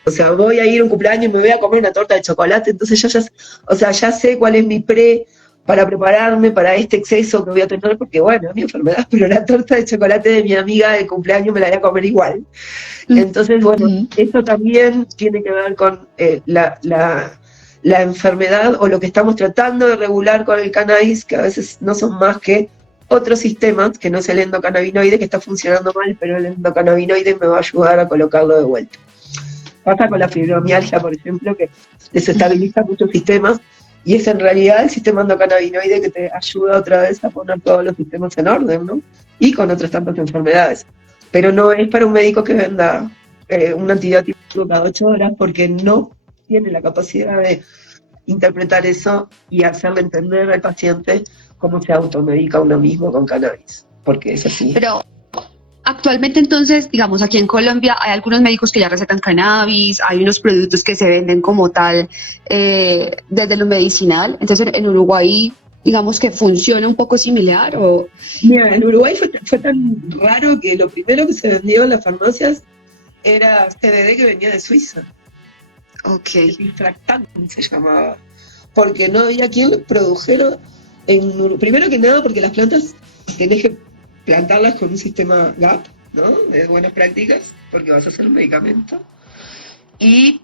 O sea, voy a ir a un cumpleaños y me voy a comer una torta de chocolate, entonces ya sé cuál es mi para prepararme para este exceso que voy a tener, porque bueno, es mi enfermedad, pero la torta de chocolate de mi amiga de cumpleaños me la voy a comer igual. Entonces, bueno, eso también tiene que ver con la enfermedad o lo que estamos tratando de regular con el cannabis, que a veces no son más que otros sistemas, que no es el endocannabinoide, que está funcionando mal, pero el endocannabinoide me va a ayudar a colocarlo de vuelta. Pasa con la fibromialgia, por ejemplo, que desestabiliza muchos sistemas, y es en realidad el sistema endocannabinoide que te ayuda otra vez a poner todos los sistemas en orden, ¿no? Y con otras tantas enfermedades. Pero no es para un médico que venda un antibiótico cada 8 horas, porque no tiene la capacidad de interpretar eso y hacerle entender al paciente cómo se automedica uno mismo con cannabis, porque es así. Pero actualmente entonces, digamos, aquí en Colombia hay algunos médicos que ya recetan cannabis, hay unos productos que se venden como tal desde lo medicinal. Entonces en Uruguay, digamos que funciona un poco similar o... Mira, en Uruguay fue tan raro que lo primero que se vendió en las farmacias era CBD que venía de Suiza. Ok. Difractán se llamaba. Porque no había quien lo produjera en Uruguay. Primero que nada porque las plantas tenés que plantarlas con un sistema GAP, ¿no? De buenas prácticas, porque vas a hacer un medicamento. Y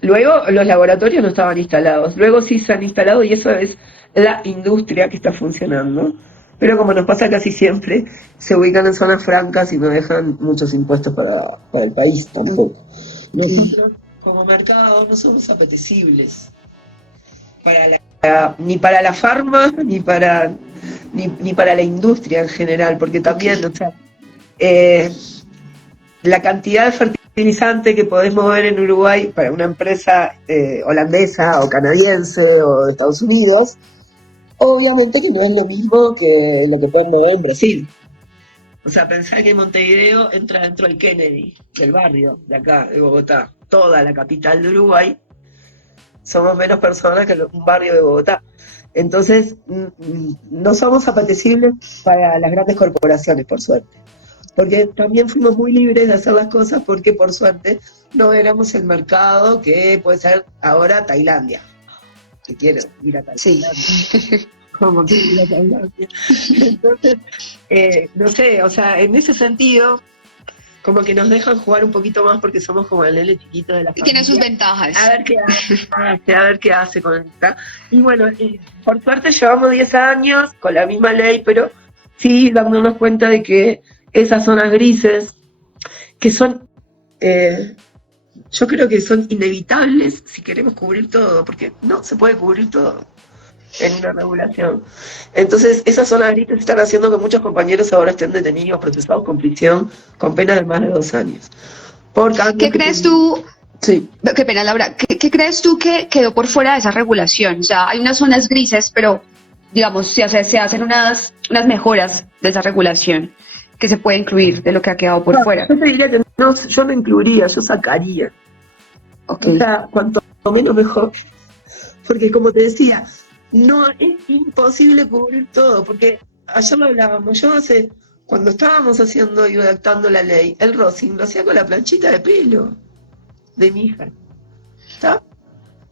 luego los laboratorios no estaban instalados. Luego sí se han instalado y eso es la industria que está funcionando. Pero como nos pasa casi siempre, se ubican en zonas francas y no dejan muchos impuestos para el país tampoco. Nosotros como mercado no somos apetecibles ni para la farma ni para la industria en general, porque también, o sea, la cantidad de fertilizante que podés mover en Uruguay para una empresa holandesa o canadiense o de Estados Unidos, obviamente que no es lo mismo que lo que pueden mover en Brasil. O sea, pensá que Montevideo entra dentro del Kennedy, del barrio de acá, de Bogotá, toda la capital de Uruguay. Somos menos personas que un barrio de Bogotá. Entonces, no somos apetecibles para las grandes corporaciones, por suerte. Porque también fuimos muy libres de hacer las cosas porque, por suerte, no éramos el mercado que puede ser ahora Tailandia. Que quiero ir a Tailandia. Sí. ¿Cómo quiero ir a Tailandia? Entonces, no sé, o sea, en ese sentido, como que nos dejan jugar un poquito más porque somos como el nene chiquito de la familia. Tiene sus ventajas. A ver qué hace con esta. Y bueno, por suerte llevamos 10 años con la misma ley, pero sí dándonos cuenta de que esas zonas grises, que son, yo creo que son inevitables si queremos cubrir todo, porque no se puede cubrir todo en una regulación. Entonces, esas zonas grises están haciendo que muchos compañeros ahora estén detenidos, procesados con prisión, con pena de más de 2 años. ¿Qué crees tú? Sí. Qué pena, Laura. ¿Qué crees tú que quedó por fuera de esa regulación? O sea, hay unas zonas grises, pero, digamos, se hacen unas mejoras de esa regulación que se puede incluir de lo que ha quedado por fuera. Yo te diría que no, yo no incluiría, yo sacaría. Okay. O sea, cuanto menos mejor. Porque como te decía, no es imposible cubrir todo, porque ayer lo hablábamos, cuando estábamos haciendo y redactando la ley, el rosin lo hacía con la planchita de pelo de mi hija. ¿Está?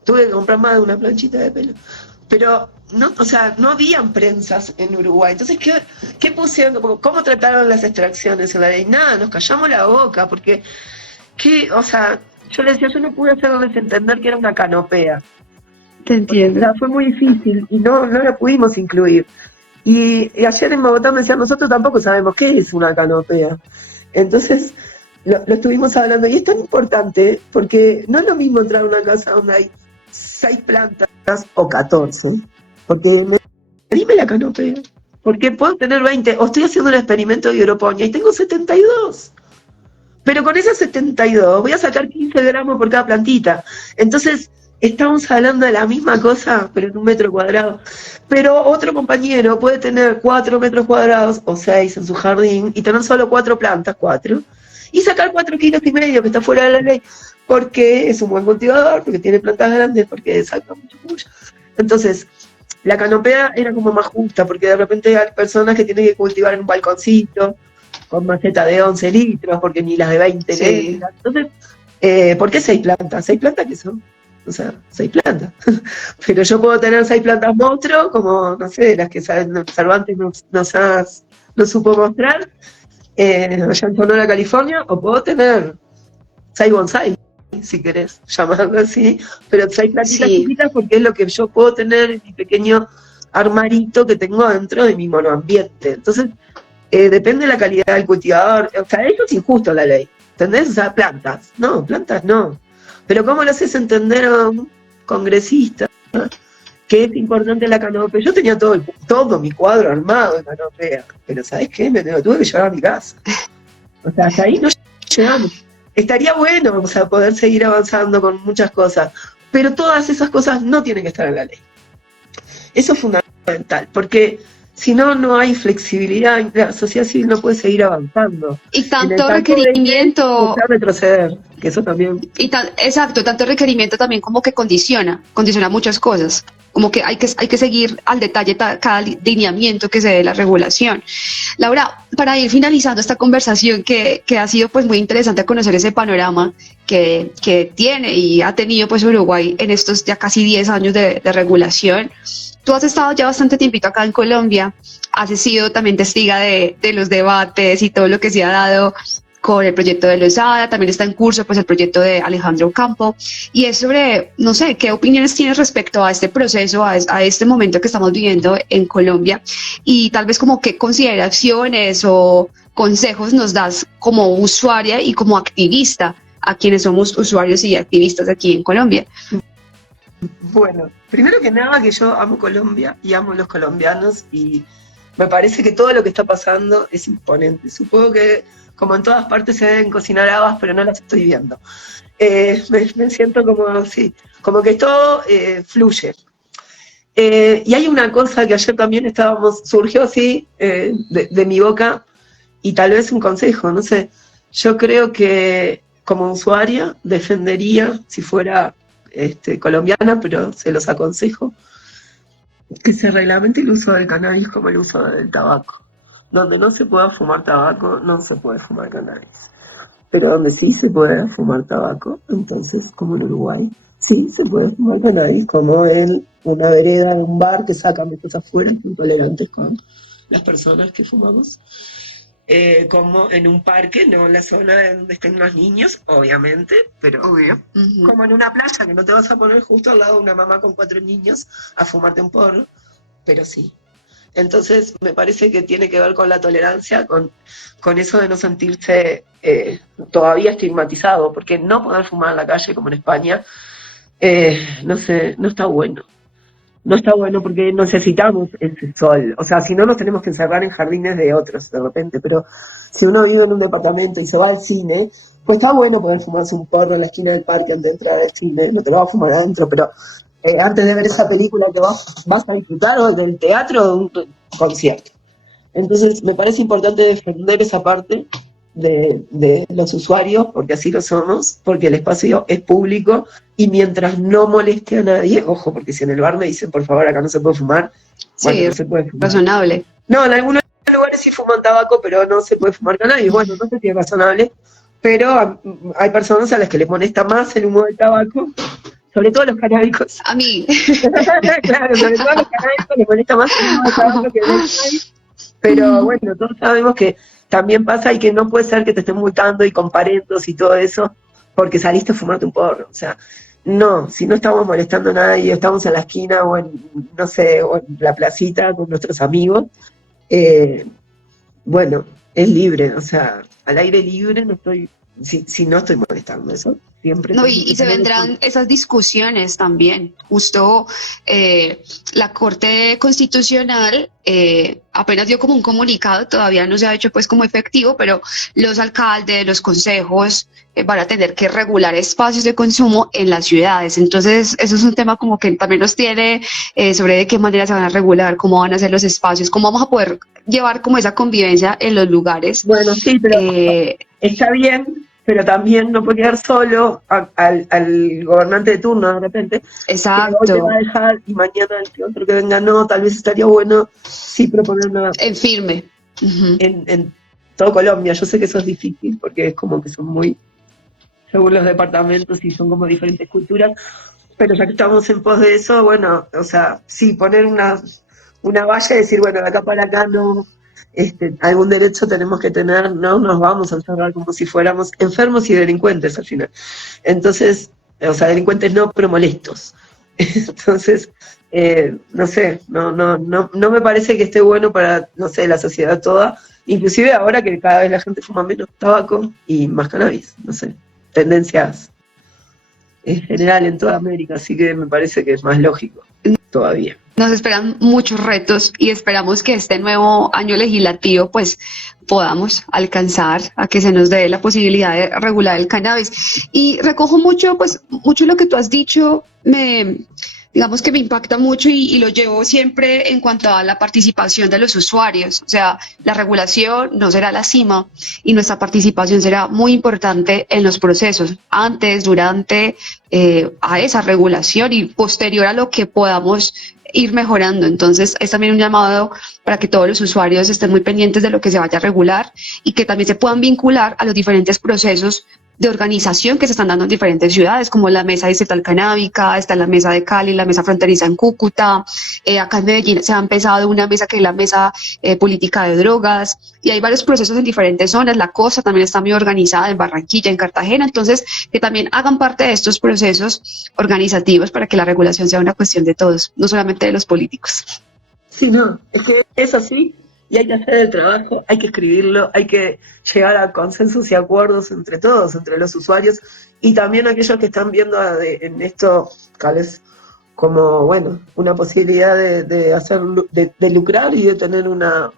Tuve que comprar más de una planchita de pelo. Pero no, o sea, no habían prensas en Uruguay. Entonces, ¿qué pusieron? ¿Cómo trataron las extracciones en la ley? Nada, nos callamos la boca, porque, o sea, yo les decía, yo no pude hacerles entender que era una canopea. Te entiendo. O sea, fue muy difícil y no la pudimos incluir. Y ayer en Bogotá me decían, nosotros tampoco sabemos qué es una canopea. Entonces, lo estuvimos hablando. Y es tan importante, porque no es lo mismo entrar a una casa donde hay 6 plantas o 14. Porque dime la canopea. Porque puedo tener 20, o estoy haciendo un experimento de hidroponía y tengo 72. Pero con esas 72 voy a sacar 15 gramos por cada plantita. Entonces, estamos hablando de la misma cosa, pero en 1 metro cuadrado. Pero otro compañero puede tener 4 metros cuadrados o 6 en su jardín y tener solo 4 plantas, 4, y sacar 4,5 kilos que está fuera de la ley, porque es un buen cultivador, porque tiene plantas grandes, porque saca mucho. Entonces, la canopea era como más justa, porque de repente hay personas que tienen que cultivar en un balconcito, con maceta de 11 litros, porque ni las de 20 litros. Entonces, ¿por qué 6 plantas? 6 plantas que son, o sea, 6 plantas. Pero yo puedo tener 6 plantas monstruo, como, no sé, las que Cervantes nos supo mostrar, allá en Sonora, California, o puedo tener 6 bonsai, si querés llamarlo así, pero 6 plantitas chiquitas porque es lo que yo puedo tener en mi pequeño armarito que tengo dentro de mi monoambiente. Entonces, depende de la calidad del cultivador. O sea, eso es injusto la ley, ¿entendés? O sea, plantas no. Pero ¿cómo lo haces entender a un congresista que es importante la canopea? Yo tenía todo mi cuadro armado de canopea, pero ¿sabés qué? Me lo tuve que llevar a mi casa. O sea, hasta ahí no llegamos. Estaría bueno, o sea, poder seguir avanzando con muchas cosas, pero todas esas cosas no tienen que estar en la ley. Eso es fundamental, porque si no, no hay flexibilidad, la sociedad civil no puede seguir avanzando. Y tanto requerimiento. Retroceder. que eso también... Y exacto, tanto requerimiento también como que condiciona muchas cosas, como que hay que seguir al detalle cada lineamiento que se dé de la regulación. Laura, para ir finalizando esta conversación que ha sido pues muy interesante conocer ese panorama que tiene y ha tenido pues Uruguay en estos ya casi 10 años de regulación. Tú has estado ya bastante tiempito acá en Colombia, has sido también testiga de los debates y todo lo que se ha dado con el proyecto de Lozada, también está en curso pues el proyecto de Alejandro Campo, y es sobre, no sé, ¿qué opiniones tienes respecto a este proceso, a este momento que estamos viviendo en Colombia? Y tal vez como qué consideraciones o consejos nos das como usuaria y como activista a quienes somos usuarios y activistas aquí en Colombia. Bueno, primero que nada que yo amo Colombia y amo a los colombianos y me parece que todo lo que está pasando es imponente. Supongo que como en todas partes se deben cocinar habas, pero no las estoy viendo. Me siento como, sí, como que todo fluye. Y hay una cosa que ayer también surgió así de mi boca, y tal vez un consejo, no sé. Yo creo que como usuaria defendería, si fuera colombiana, pero se los aconsejo, que se reglamente el uso del cannabis como el uso del tabaco. Donde no se pueda fumar tabaco, no se puede fumar cannabis. Pero donde sí se puede fumar tabaco, entonces, como en Uruguay, sí se puede fumar cannabis, como en una vereda de un bar que saca metros afuera, que son tolerantes con las personas que fumamos. Como en un parque, no en la zona donde estén los niños, obviamente, pero obvio. Como en una playa, que no te vas a poner justo al lado de una mamá con 4 niños a fumarte un porro, pero sí. Entonces me parece que tiene que ver con la tolerancia, con eso de no sentirse todavía estigmatizado, porque no poder fumar en la calle como en España, no sé, no está bueno. No está bueno porque necesitamos ese sol. O sea, si no nos tenemos que encerrar en jardines de otros de repente, pero si uno vive en un departamento y se va al cine, pues está bueno poder fumarse un porro en la esquina del parque antes de entrar al cine. No te lo vas a fumar adentro, pero antes de ver esa película que vas a disfrutar, o del teatro o de un concierto. Entonces me parece importante defender esa parte de los usuarios, porque así lo somos, porque el espacio es público y mientras no moleste a nadie, ojo, porque si en el bar me dicen por favor acá no se puede fumar, bueno, sí, no se puede fumar. Razonable. No, en algunos lugares sí fuman tabaco, pero no se puede fumar cannabis. Bueno, no sé si es razonable, pero hay personas a las que les molesta más el humo del tabaco, sobre todo los canábicos. A mí. Claro, sobre todo los canábicos les molesta más el humo del tabaco que el cannabis. Pero bueno, todos sabemos que también pasa y que no puede ser que te estén multando y con parentos y todo eso porque saliste a fumarte un porro. O sea, no, si no estamos molestando a nadie, estamos en la esquina o en, no sé, o en la placita con nuestros amigos, bueno, es libre, o sea, al aire libre no estoy, si no estoy molestando eso. Siempre no, y se vendrán esas discusiones también. Justo la Corte Constitucional apenas dio como un comunicado, todavía no se ha hecho pues como efectivo, pero los alcaldes, los consejos van a tener que regular espacios de consumo en las ciudades. Entonces eso es un tema como que también nos tiene sobre de qué manera se van a regular, cómo van a ser los espacios, cómo vamos a poder llevar como esa convivencia en los lugares. Bueno, sí, pero está bien, pero también no puede quedar solo al gobernante de turno de repente. Exacto. Que hoy te va a dejar y mañana el otro que venga no, tal vez estaría bueno sí proponer una... En firme. En todo Colombia, yo sé que eso es difícil porque es como que son muy, según los departamentos y son como diferentes culturas, pero ya que estamos en pos de eso, bueno, o sea, sí, poner una valla y decir, bueno, de acá para acá no... algún derecho tenemos que tener, no nos vamos a encerrar como si fuéramos enfermos y delincuentes al final. Entonces, o sea, delincuentes no, pero molestos. Entonces, no sé, no me parece que esté bueno para, no sé, la sociedad toda, inclusive ahora que cada vez la gente fuma menos tabaco y más cannabis, no sé, tendencias en general en toda América, así que me parece que es más lógico todavía. Nos esperan muchos retos y esperamos que este nuevo año legislativo pues podamos alcanzar a que se nos dé la posibilidad de regular el cannabis. Y recojo mucho lo que tú has dicho, digamos que me impacta mucho y lo llevo siempre en cuanto a la participación de los usuarios. O sea, la regulación no será la cima y nuestra participación será muy importante en los procesos, antes, durante, a esa regulación y posterior a lo que podamos ir mejorando. Entonces, es también un llamado para que todos los usuarios estén muy pendientes de lo que se vaya a regular y que también se puedan vincular a los diferentes procesos de organización que se están dando en diferentes ciudades, como la Mesa Distrital Canábica, está la Mesa de Cali, la Mesa Fronteriza en Cúcuta, acá en Medellín se ha empezado una mesa que es la Mesa Política de Drogas, y hay varios procesos en diferentes zonas, la costa también está muy organizada en Barranquilla, en Cartagena, entonces que también hagan parte de estos procesos organizativos para que la regulación sea una cuestión de todos, no solamente de los políticos. Sí, no, es que es así y hay que hacer el trabajo, hay que escribirlo, hay que llegar a consensos y acuerdos entre todos, entre los usuarios y también aquellos que están viendo en esto, tal vez como, bueno, una posibilidad de hacer, de lucrar y de tener una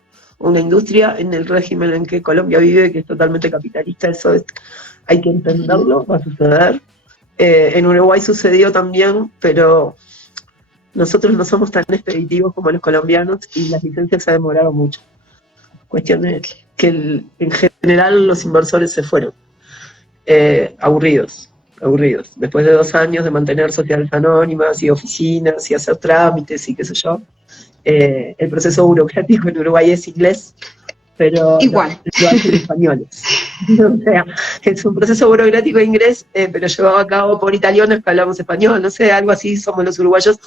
industria en el régimen en que Colombia vive, que es totalmente capitalista. Eso hay que entenderlo, va a suceder. En Uruguay sucedió también, pero nosotros no somos tan expeditivos como los colombianos y las licencias se demoraron mucho. Cuestión de que en general los inversores se fueron aburridos. Después de 2 años de mantener sociedades anónimas y oficinas y hacer trámites y qué sé yo, el proceso burocrático en Uruguay es inglés, pero igual lo hacen españoles. O sea, es un proceso burocrático inglés, pero llevado a cabo por italianos que hablamos español, no sé, algo así somos los uruguayos.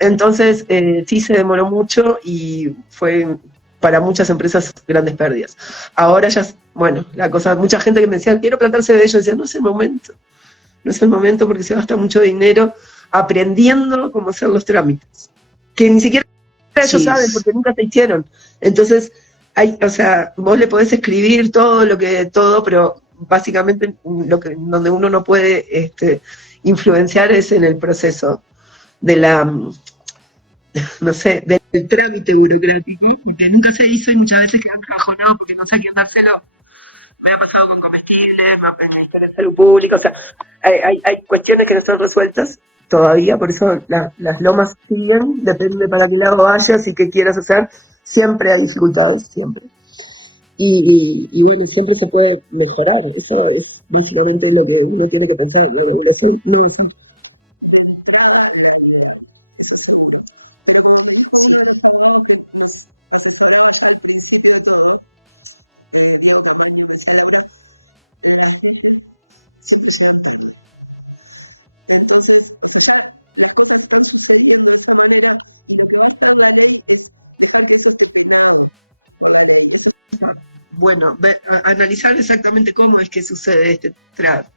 Entonces, sí se demoró mucho y fue para muchas empresas grandes pérdidas. Ahora ya, bueno, la cosa, mucha gente que me decía, quiero plantarse de ello, decía, no es el momento porque se gasta mucho dinero aprendiendo cómo hacer los trámites, que ni siquiera ellos saben porque nunca se hicieron. Entonces, o sea, vos le podés escribir todo, pero básicamente donde uno no puede influenciar es en el proceso de no sé, del trámite burocrático, porque nunca se hizo y muchas veces quedan encajonados porque no sé a quién dárselo. Me ha pasado con comestibles, con el Ministerio de Salud Pública, o sea, hay cuestiones que no son resueltas todavía, por eso las lomas siguen, depende para qué lado vayas y qué quieras hacer, siempre hay dificultades, siempre. Y bueno, siempre se puede mejorar, eso es básicamente lo que uno tiene que pensar, ¿no? Bueno, analizar exactamente cómo es que sucede este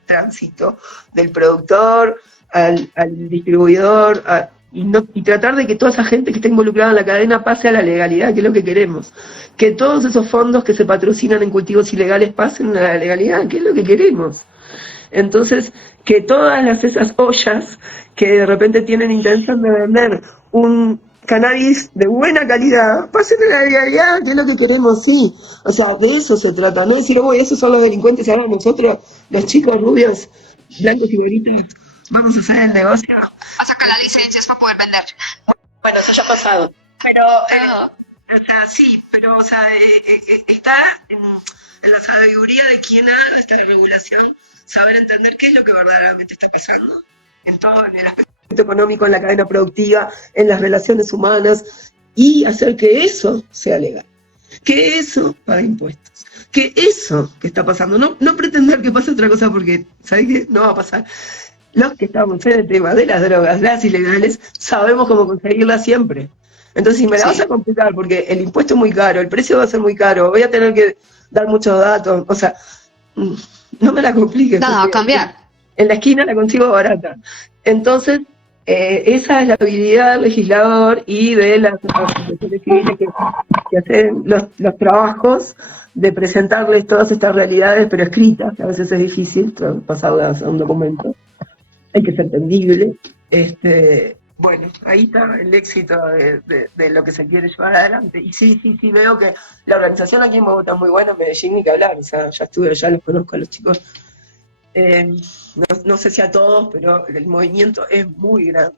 tránsito del productor al distribuidor y tratar de que toda esa gente que está involucrada en la cadena pase a la legalidad, que es lo que queremos. Que todos esos fondos que se patrocinan en cultivos ilegales pasen a la legalidad, que es lo que queremos. Entonces, que todas esas ollas que de repente tienen intención de vender un cannabis de buena calidad, pasen a la legalidad, que es lo que queremos, sí. O sea, de eso se trata, no decir, oye, esos son los delincuentes, ahora nosotros, los chicos rubios, blancos y bonitos, vamos a hacer el negocio. A sacar las licencias para poder vender. Bueno, eso ya ha pasado. Pero, o sea, sí, pero, o sea, está en la sabiduría de quien haga esta regulación, saber entender qué es lo que verdaderamente está pasando en todo, en el aspecto económico, en la cadena productiva, en las relaciones humanas, y hacer que eso sea legal, que eso pague impuestos, que eso que está pasando, no pretender que pase otra cosa porque, ¿sabes qué? No va a pasar. Los que estamos en el tema de las drogas, las ilegales, sabemos cómo conseguirlas siempre. Entonces, si me la vas a complicar porque el impuesto es muy caro, el precio va a ser muy caro, voy a tener que dar muchos datos, o sea, no me la compliques. Nada, va a cambiar. En la esquina la consigo barata. Entonces, esa es la habilidad del legislador y de las asociaciones civiles que hacen los trabajos de presentarles todas estas realidades, pero escritas, que a veces es difícil pasarlas a un documento. Hay que ser entendible. Bueno, ahí está el éxito de lo que se quiere llevar adelante. Y sí, veo que la organización aquí en Bogotá es muy buena, en Medellín ni que hablar, o sea, ya estuve, ya los conozco a los chicos. no sé si a todos, pero el movimiento es muy grande.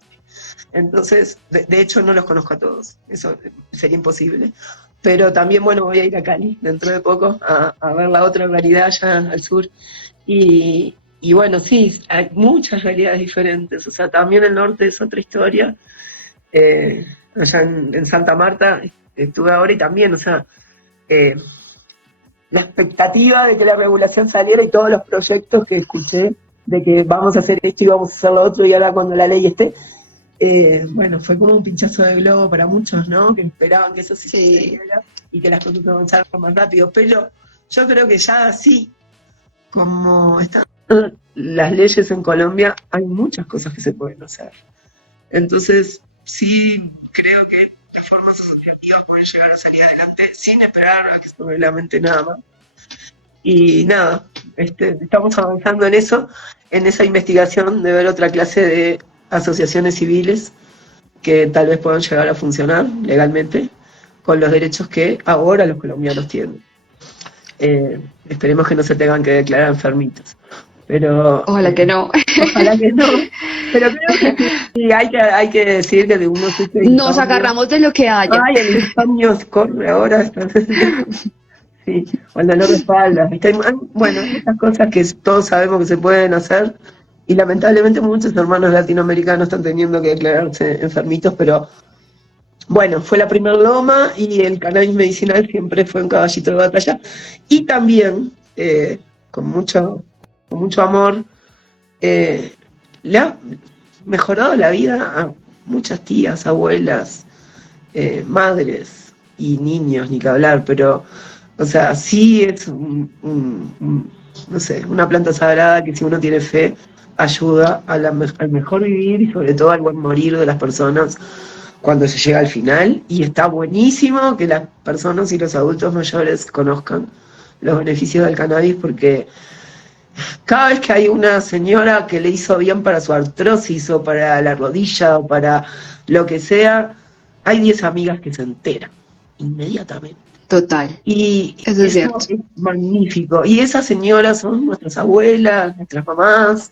Entonces, de hecho no los conozco a todos, eso sería imposible. Pero también, bueno, voy a ir a Cali dentro de poco a ver la otra realidad allá al sur. Y bueno, sí, hay muchas realidades diferentes, o sea, también el norte es otra historia. Allá en Santa Marta estuve ahora y también, o sea, la expectativa de que la regulación saliera y todos los proyectos que escuché de que vamos a hacer esto y vamos a hacer lo otro y ahora cuando la ley esté, bueno, fue como un pinchazo de globo para muchos, ¿no? Que esperaban que eso sí sucediera y que las cosas avanzaran más rápido, pero yo creo que ya así, como están las leyes en Colombia, hay muchas cosas que se pueden hacer. Entonces, sí creo que las formas asociativas pueden llegar a salir adelante sin esperar a que se reglamente nada más. Y nada, estamos avanzando en eso, en esa investigación de ver otra clase de asociaciones civiles que tal vez puedan llegar a funcionar legalmente con los derechos que ahora los colombianos tienen. Esperemos que no se tengan que declarar enfermitos. Pero, ojalá que no. Ojalá que no. Pero creo que sí, hay que decir que de uno sufre insomnio. Nos agarramos de lo que haya. Ay, el insomnio corre ahora. Sí, o el dolor de espalda. Bueno, muchas cosas que todos sabemos que se pueden hacer y lamentablemente muchos hermanos latinoamericanos están teniendo que declararse enfermitos, pero bueno, fue la primera loma y el cannabis medicinal siempre fue un caballito de batalla. Y también, con mucho amor, le ha mejorado la vida a muchas tías, abuelas, madres y niños, ni que hablar, pero, o sea, sí es no sé, una planta sagrada que si uno tiene fe, ayuda al mejor vivir y sobre todo al buen morir de las personas cuando se llega al final, y está buenísimo que las personas y los adultos mayores conozcan los beneficios del cannabis, porque cada vez que hay una señora que le hizo bien para su artrosis o para la rodilla o para lo que sea, hay 10 amigas que se enteran inmediatamente. Total. Y eso es cierto. Es magnífico. Y esas señoras son nuestras abuelas, nuestras mamás,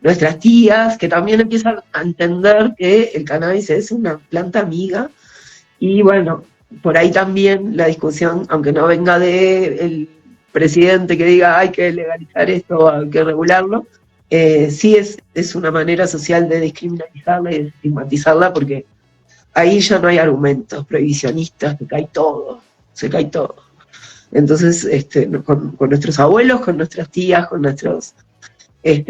nuestras tías, que también empiezan a entender que el cannabis es una planta amiga. Y bueno, por ahí también la discusión, aunque no venga del presidente que diga hay que legalizar esto, hay que regularlo, sí es una manera social de descriminalizarla y de estigmatizarla, porque ahí ya no hay argumentos prohibicionistas, se cae todo. Entonces, con nuestros abuelos, con nuestras tías, con nuestros,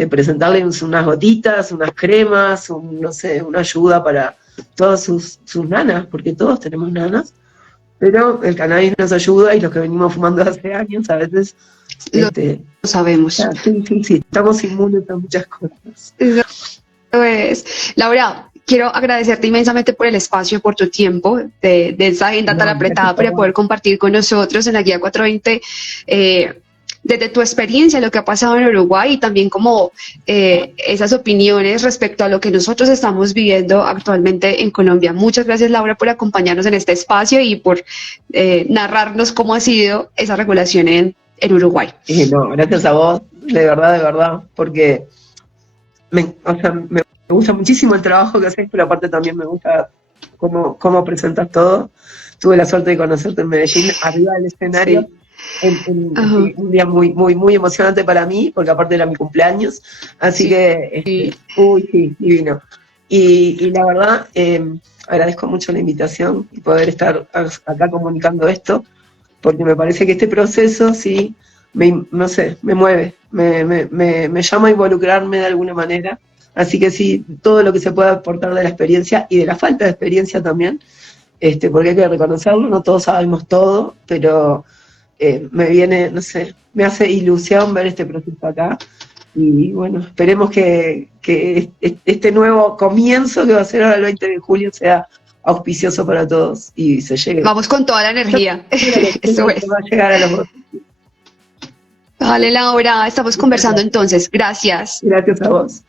presentarles unas gotitas, unas cremas, no sé, una ayuda para todas sus nanas, porque todos tenemos nanas, pero el cannabis nos ayuda y los que venimos fumando hace años a veces lo sabemos. Sí, estamos inmunes a muchas cosas. Eso es. Laura, quiero agradecerte inmensamente por el espacio, por tu tiempo, de esa agenda tan apretada para poder compartir con nosotros en la Guía 420, desde tu experiencia, lo que ha pasado en Uruguay y también como esas opiniones respecto a lo que nosotros estamos viviendo actualmente en Colombia. Muchas gracias, Laura, por acompañarnos en este espacio y por narrarnos cómo ha sido esa regulación en Uruguay. No, gracias a vos, de verdad, porque me gusta muchísimo el trabajo que haces, pero aparte también me gusta cómo presentas todo. Tuve la suerte de conocerte en Medellín, arriba del escenario. Sí. Un día muy emocionante para mí, porque aparte era mi cumpleaños, así que, sí, divino. Y la verdad, agradezco mucho la invitación y poder estar acá comunicando esto, porque me parece que este proceso, sí, no sé, me mueve, me llama a involucrarme de alguna manera, así que sí, todo lo que se pueda aportar de la experiencia y de la falta de experiencia también, porque hay que reconocerlo, no todos sabemos todo, pero me viene, no sé, me hace ilusión ver este proceso acá, y bueno, esperemos que este nuevo comienzo que va a ser ahora el 20 de julio sea auspicioso para todos y se llegue. Vamos con toda la energía. Eso es. Va a llegar a los votos. Vale, Laura, estamos conversando entonces. Gracias. Gracias a vos.